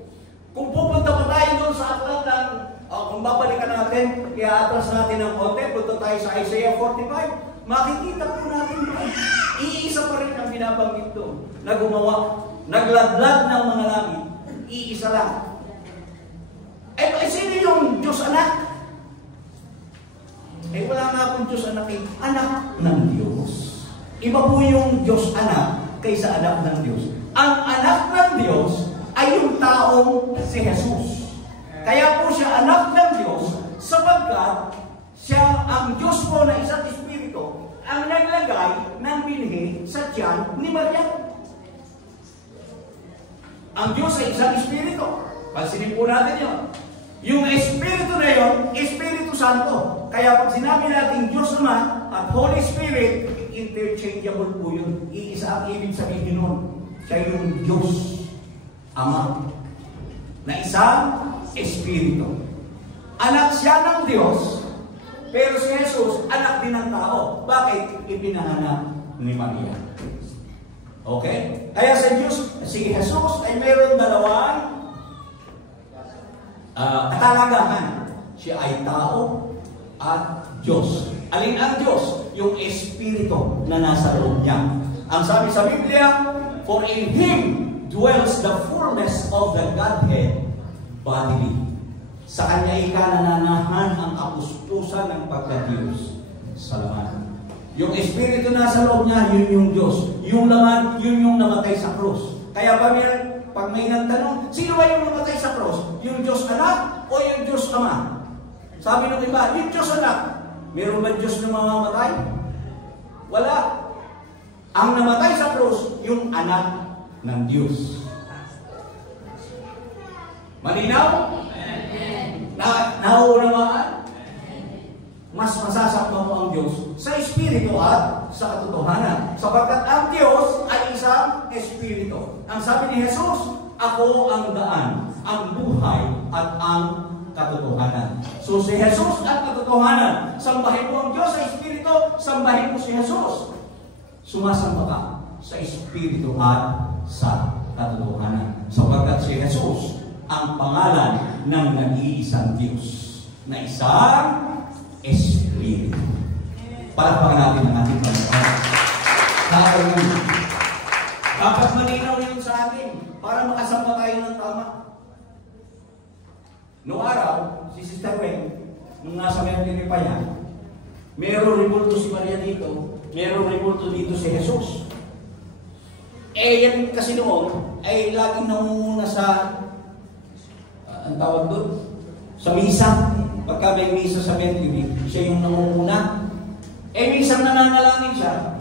Kung pupunta pa tayo doon sa aklat ng, kung babalikan natin, kaya atras natin ng konti, punta tayo sa Isaiah 45, makikita po natin doon. Iisa pa rin ang binabanggit doon na gumawa, nagladlad ng mga langit. Iisa lang. Sino yung Diyos Anak? Wala nga pong Diyos Anak anak ng Diyos. Iba po yung Diyos Anak kaysa anak ng Diyos. Ang anak ng Diyos ay yung taong si Jesus. Kaya po siya anak ng Diyos sapagkat siya ang Diyos po na isa't Espiritu ang naglagay ng binhi sa tiyan ni Maria. Ang Diyos ay isang Espiritu. Pansinin po natin yun. Yung Espiritu na yun, Espiritu Santo. Kaya pag sinabi natin Diyos Ama at Holy Spirit, interchangeable po yun. Iisa ang ibig sabihin nun. Siya yung Diyos Ama na isang Espiritu. Anak siya ng Diyos, pero si Jesus, anak din ng tao. Bakit? Ipinahanap ni Maria. Okay? Kaya sa Diyos, si Jesus ay mayroon dalawang katalagahan. Siya ay tao at Diyos. Alin ang Diyos? Yung Espiritu na nasa loob niya. Ang sabi sa Biblia, for in Him dwells the fullness of the Godhead bodily. Sa Kanya ikanananahan ang kapuspusan ng pagka-Diyos sa laman. Yung Espiritu na nasa loob niya, yun yung Diyos. Yung laman, yun yung namatay sa krus. Kaya pag may nagtanong, sino ba yung namatay sa cross? Yung Diyos Anak o yung Diyos Ama? Sabi ng iba, yung Diyos Anak. Meron ba Diyos na mamamatay? Wala. Ang namatay sa krus, yung anak ng Diyos. Malinaw? Nauunawaan? Mas masasaktan mo ang Diyos sa Espiritu at sa katotohanan. Sapagkat ang Diyos ay isang Espiritu. Ang sabi ni Jesus, ako ang daan, ang buhay, at ang katotohanan. So si Jesus at katotohanan. Sambahin mo ang Diyos sa Espiritu, sambahin mo si Jesus. Sumasamba ka sa Espiritu at sa katotohanan. Sapagkat si Jesus ang pangalan ng nag-iisang Diyos na isang Espiritu. Palakpakan natin ang ating Panginoon. Dapat malinaw yun sa atin para makasamba tayo ng tama. Noong araw, si Sister Wen, nung nasa Mercury pa yan, mayroong ribulto si Maria dito, mayroong ribulto dito si Jesus. Yan kasi noon, ay laging nangunguna sa ang tawag doon? Sa misa. Pagka may misa sa Mercury, siya yung nangunguna. Minsan nananalangin siya.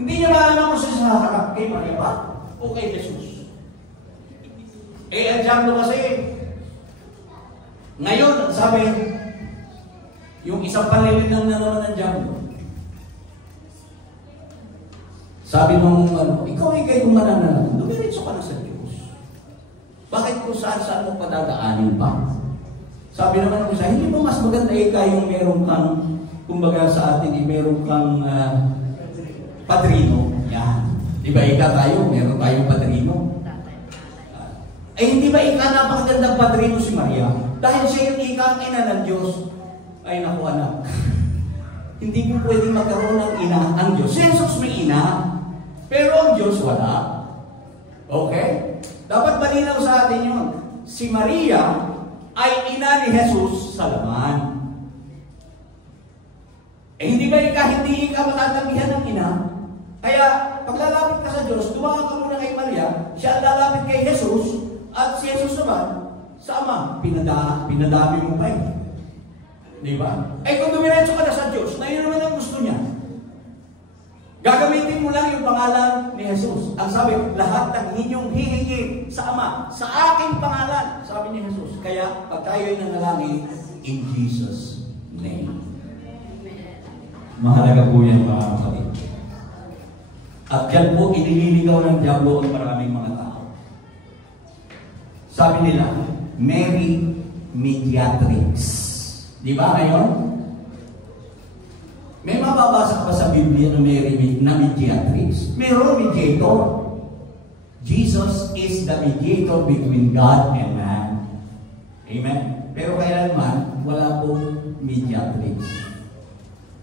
Hindi niya maalam kung siya sa harap kay Maria ba? O kay Jesus. Ang Diablo kasi, ngayon, sabi, yung isang panlilinang na naman ng Diablo. Sabi nung, ikaw ay kayo mananalangin, dumiritso ka na sa Diyos. Bakit kung saan mo padadaanin pa? Sabi naman ng isa, hindi ba mas maganda yung meron kang, kumbaga sa atin, meron kang padrino? Yan. Di ba tayo, meron tayong padrino? Hindi ba napakagandang padrino si Maria? Dahil siya yung ang ina ng Diyos. Ay naku anak, hindi mo pwedeng magkaroon ng ina ang Diyos. Si Jesus may ina, pero ang Diyos wala. Okay? Dapat malinaw sa atin yun. Si Maria ay ina ni Jesus sa laman. Hindi ba hindi ka matatanggihan ng ina? Kaya, paglalapit ka sa Diyos, dumaan ka muna kay Maria, siya ang lalapit kay Jesus, at si Jesus naman, sa Ama, pinadami mo pa eh. Di ba? Kung dumiretso ka na sa Diyos, na yun naman ang gusto niya. Gagamitin mo lang yung pangalan ni Jesus. Ang sabi, lahat ng inyong hihingi sa Ama, sa aking pangalan, sabi ni Jesus. Kaya, pag tayo'y nanalangin, in Jesus' name. Mahalaga po yan, mga kapatid. At yan po, inililigaw ng Diablo ang maraming mga tao. Sabi nila, Mary Mediatrix. Di ba ngayon? May mababasa pa sa Biblia na Mary na mediatrix. Mayroon mediator. Jesus is the mediator between God and man. Amen? Pero kailanman, wala pong mediatrix.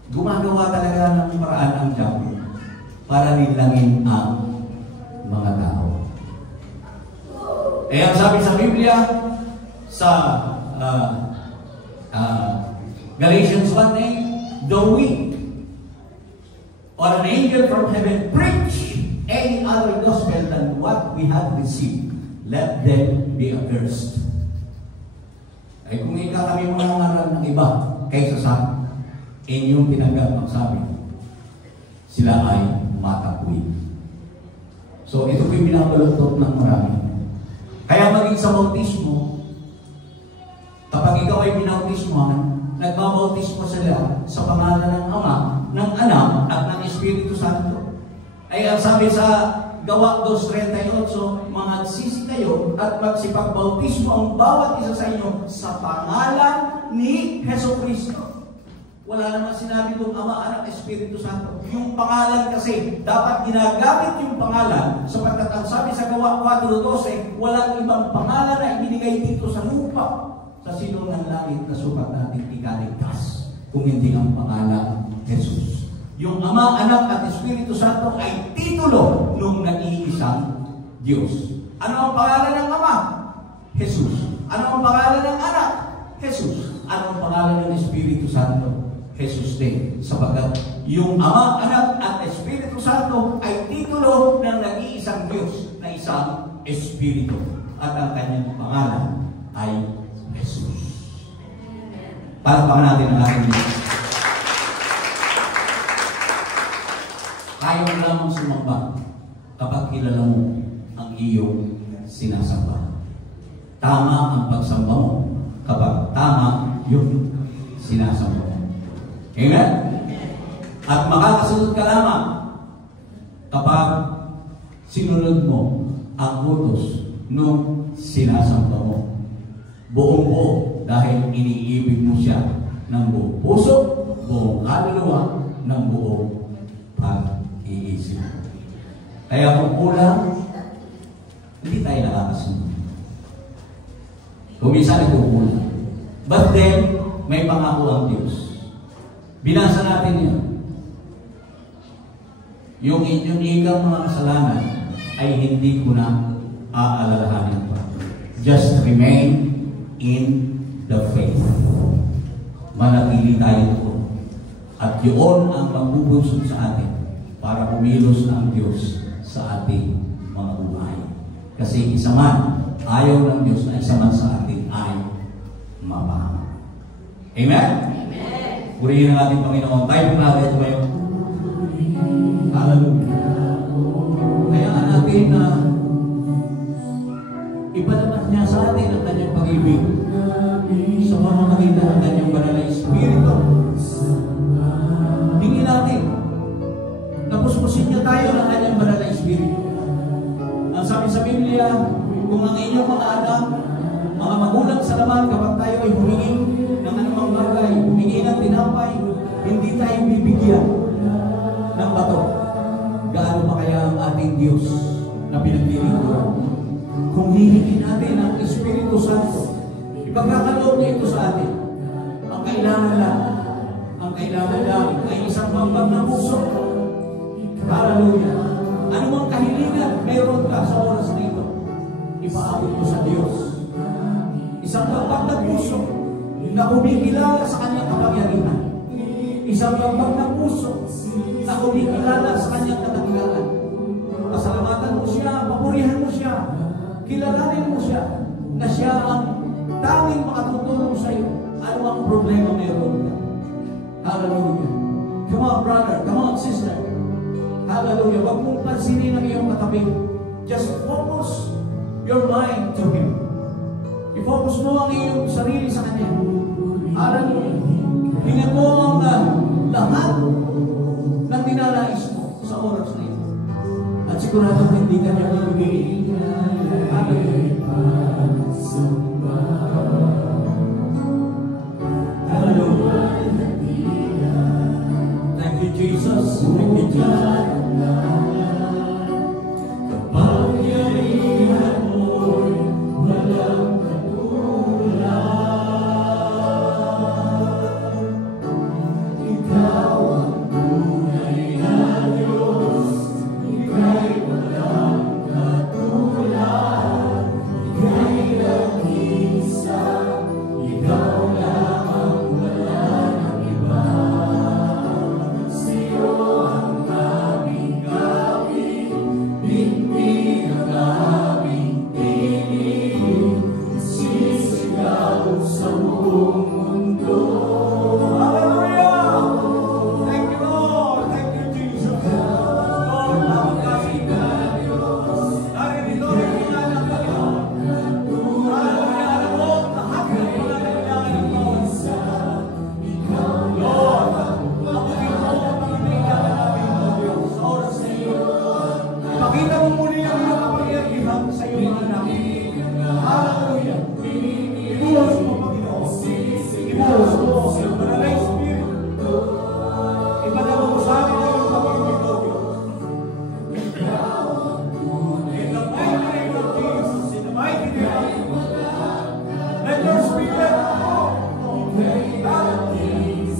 Gumagawa talaga ng paraan ang Diablo para nilangin ang mga tao. Ang sabi sa Biblia, sa Galatians 1:8, though we or an angel from heaven preach any other gospel than what we have received, let them be accursed. Ay kung kami mangangaral ng iba kaysa sa inyong tinanggap ang sabi, sila ay matakwil. So ito po yung binabaluktot ng marami. Kaya maging sa bautismo, kapag ikaw ay binautismohan, nagbabautismo sila sa pangalan ng Ama, ng Anak, at ng Espiritu Santo. Ay ang sabi sa Gawa 2:38, magsisi kayo at magsipagbautismo ang bawat isa sa inyo sa pangalan ni Jesucristo. Wala naman sinabi kung Ama, Anak, Espiritu Santo. Yung pangalan kasi, dapat ginagamit yung pangalan sapagkat ang sabi sa Gawa 4:12, walang ibang pangalan na ibinigay dito sa lupa sa sino ng langit na sukat natin ikaligtas kung hindi ang pangalan Jesus. Yung Ama, Anak, at Espiritu Santo ay titulo ng nag-iisang Diyos. Ano ang pangalan ng Ama? Jesus. Ano ang pangalan ng Anak? Jesus. Ano ang pangalan ng Espiritu Santo? Jesus din. Sapagkat yung Ama, Anak, at Espiritu Santo ay titulo ng nag-iisang Diyos na isang Espiritu. At ang kanyang pangalan ay Jesus. Palakpakan natin ang ating Diyos. Kaya mo lamang sumamba kapag kilala mo ang iyong sinasamba. Tama ang pagsamba mo kapag tama yung sinasamba mo. Amen? At makakasunod ka lamang kapag sinunod mo ang utos nung sinasamba mo. Buong-buo dahil iniibig mo siya ng buong puso, buong kaluluwa, ng buong pag-iisip. Kaya kung kulang, hindi tayo nakakasunod. Kung minsan nagkukulang. But then, may pangako ang Diyos. Binasa natin yun. Yung inyong ikang mga kasalanan ay hindi ko na aalalahanin pa. Just remain in the faith. Manatili tayo doon. At yun ang magbubunsod sa atin para kumilos ang Diyos sa ating mga buhay. Kasi isa man, ayaw ng Diyos na isa man sa atin ay mapahama. Amen? Amen. Purihin ang ating Panginoon. Tayo po natin ito ngayon. Hallelujah. Kaya natin na ipalaman niya sa atin ang kanyang pag-ibig sa pamamagitan ng kanyang banal na Espiritu. Tingin natin na puspusin niya tayo ng kanyang banal na Espiritu. Ang sabi sa Biblia, kung ang inyong mga anak, mga magulang sa laman, kapag tayo ay humingi ng anumang bagay, humingi ng tinapay, hindi tayo bibigyan ng bato. Gaano pa kaya ang ating Diyos na pinaglilingkuran? Kung hihingi natin ang Espiritu Santo, ipagkakaloob niya ito sa atin. Ang kailangan lang ay isang mambag na puso. Hallelujah. Anumang kahilingan meron ka sa oras na ito, ipaabot mo sa Diyos. Isang mambag na puso na kumikilala sa kanyang kapangyarihan. Isang mambag na puso na kumikilala sa kanyang kadakilaan. Pasalamatan mo siya, papurihan mo siya, kilalanin mo siya na siya ang tanging makatutulong sa iyo. Ano ang problema meron ka? Hallelujah. Come on, brother. Come on, sister. Hallelujah. Huwag mong pansinin ang iyong katabi. Just focus your mind to Him. I-focus mo ang iyong sarili sa Kanya. Hallelujah. Hingan mo ang lahat ng dinalais mo sa oras na ito. At sigurado hindi ka niya ibigay. Hallelujah. Hallelujah. Thank you, Jesus. Thank you, Jesus. Kapangyarihan mo'y walang katulad. Ikaw ang tunay na Diyos. Ika'y walang katulad. Ika'y nag-isa. Ikaw lang ang wala ng iba. Sa'yo ang aming gawin, hindi ang aming tinig. Sisigaw sa buong mundo. Hallelujah! Thank you, Lord! Thank you, Jesus! Lord, tawag kasi ka, Diyos. Narito rin kita ng Panginoon. Hallelujah! Alam mo, lahat ng mga kailangan ng Lord. Lord, abutin mo ang mga kailangan namin ng Diyos sa oras na iyo. Ipakita mo muli ang iyong kapangyarihan sa iyong mga anak. Hallelujah! Ibuhos mo, Panginoon. Ibuhos mo sa banal na Espiritu. Ipadama mo sa amin ang iyong pag-ibig, O Diyos. In the mighty name of Jesus, in the mighty name of Jesus, let your Spirit fall.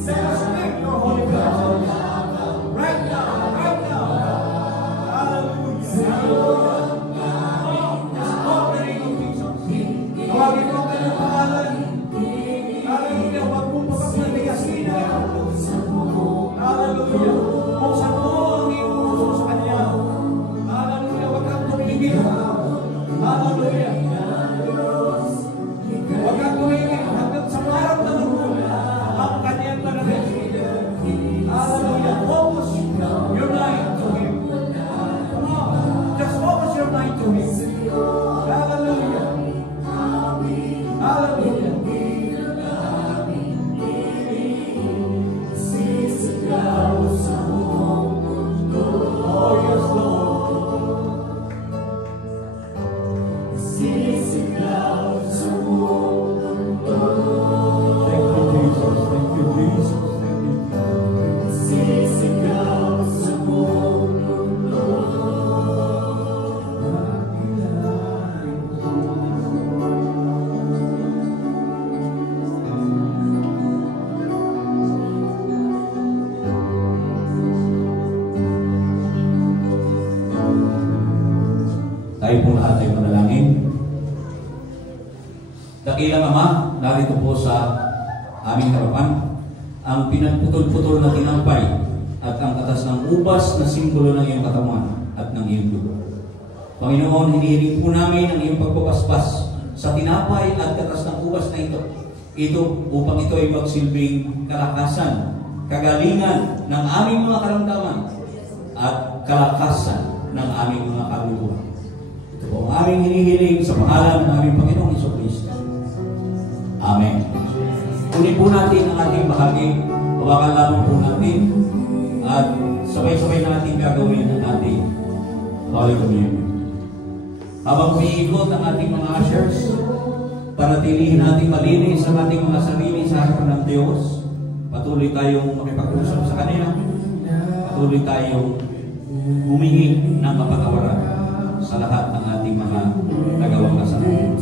Let us live your Holy Ghost. Right now, right now. Hallelujah. Just call the name of Jesus. Tawagin mo ang kanyang pangalan. Hallelujah. Huwag mong papagmatigasin ang iyong puso. Hallelujah. Buksan mo ang iyong puso sa Kanya. Hallelujah. Huwag kang tumigil. Hallelujah. Huwag kang tumigil hanggang sa maramdaman mo ang Kanyang panahon. Hallelujah. Focus your mind to Him. Tayo po lahat ay manalangin. Dakilang Ama, narito po sa aming harapan ang pinagputol-putol na tinampay at ang katas ng ubas na simbolo ng iyong katawan at ng iyong dugo. Panginoon, hinihiling po namin ang iyong pagpapaspas sa tinapay at katas ng ubas na ito. Ito upang ito ay magsilbing kalakasan, kagalingan ng aming mga karamdaman at kalakasan ng aming mga kaluluwa. Ito po ang aming hinihiling sa pangalan ng aming Panginoong Jesucristo. Amen. Kunin po natin ang ating bahagi, hawakan lamang po natin, at sabay-sabay natin gagawin ang ating Holy Communion. Habang umiikot ang ating mga ushers, panatilihin natin malinis ang ating mga sarili sa harapan ng Diyos. Patuloy tayong makipag-usap sa kanila. Patuloy tayong humingi ng kapatawaran sa lahat ng ating mga nagawang kasalanan.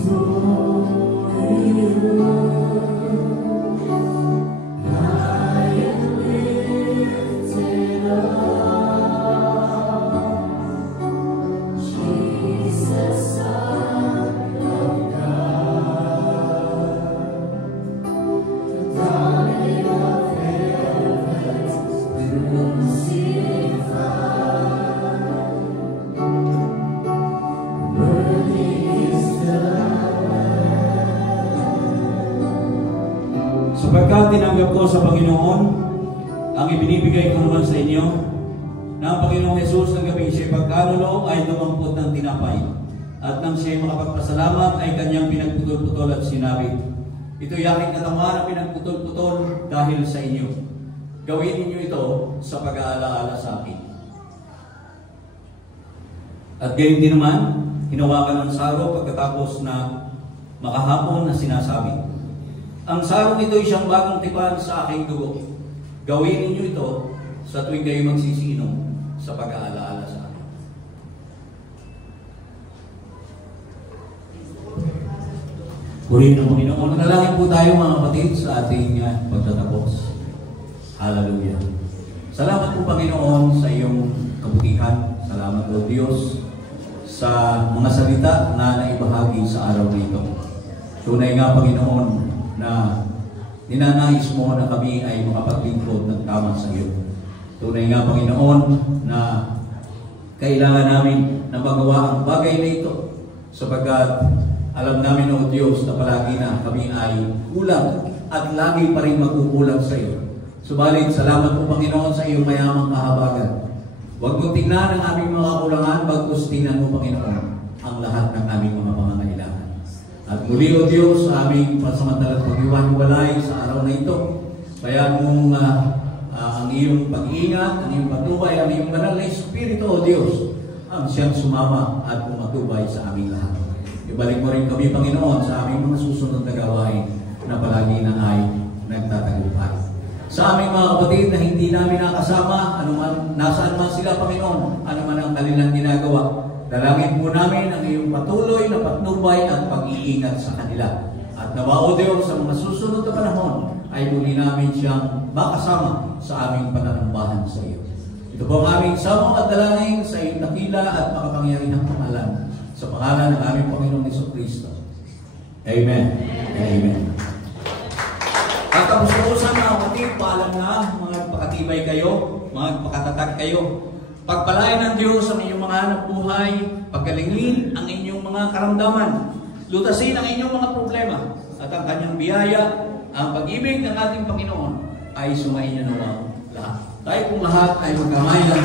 Sapagkat tinanggap ko sa Panginoon ang ibinibigay ko naman sa inyo na ang Panginoong Jesus ng gabing siya'y pagkanulo ay dumampot ng tinapay at nang siya'y makapagpasalamat ay kanyang pinagputol-putol at sinabi, ito'y aking katawan na pinagputol-putol dahil sa inyo. Gawin ninyo ito sa pag-aalaala sa akin. At gayon din naman, hinawakan ng saro pagkatapos na makahapon na sinasabi, ang sarong ito ay siyang bagong tipan sa aking dugo. Gawin ninyo ito sa tuwing kayo magsisiinom sa pag-aalaala sa akin. Purihin ng Panginoon. Manalangin po tayo mga kapatid sa ating pagtatapos. Hallelujah. Salamat po Panginoon sa iyong kabutihan. Salamat po Diyos sa mga salita na naibahagi sa araw nito. Tunay nga Panginoon na ninanais mo na kami ay makapaglingkod ng tama sa iyo. Tunay nga Panginoon na kailangan namin na magawa ang bagay na ito sapagkat alam namin o Diyos na palagi na kami ay kulang at lagi pa rin magkukulang sa iyo. Subalit, salamat po Panginoon sa iyong mayamang kahabagan. Huwag mong tingnan ang aming mga kulangan, bagkus tingnan mo Panginoon ang lahat ng aming mga pangangailangan. At muli o Diyos, sa aming pasamantalang pag-iwan-walay sa araw na ito, kaya mong ang iyong pag-iingat, ang iyong patubay, ang iyong banal na Espiritu o Diyos, ang siyang sumama at pumatubay sa aming lahat. Ibalik mo rin kami, Panginoon, sa aming mga susunod na gawain na palagi na ay nagtatagumpay. Sa aming mga kapatid na hindi namin nakasama, anuman, nasaan man sila, Panginoon, anuman ang kanilang ginagawa, dalangin po namin ang iyong patuloy na patnubay at pag-iingat sa kanila. At nawa o Diyos sa mga susunod na panahon ay muli namin siyang makasama sa aming pananambahan sa iyo. Ito po ang aming samong at dalangin sa iyong dakila at makapangyarihang pangalan. Sa pangalan ng aming Panginoong Jesucristo. Amen. Amen. At tapos-tapusan mga kapatid, paalam na, magpakatibay kayo, magpakatatag kayo. Pagpalain ng Diyos ang inyong mga hanap buhay, pagkalingin ang inyong mga karamdaman, lutasin ang inyong mga problema, at ang kanyang biyaya, ang pag-ibig ng ating Panginoon ay sumainyo naman lahat. Tayo pong lahat ay magkamayan.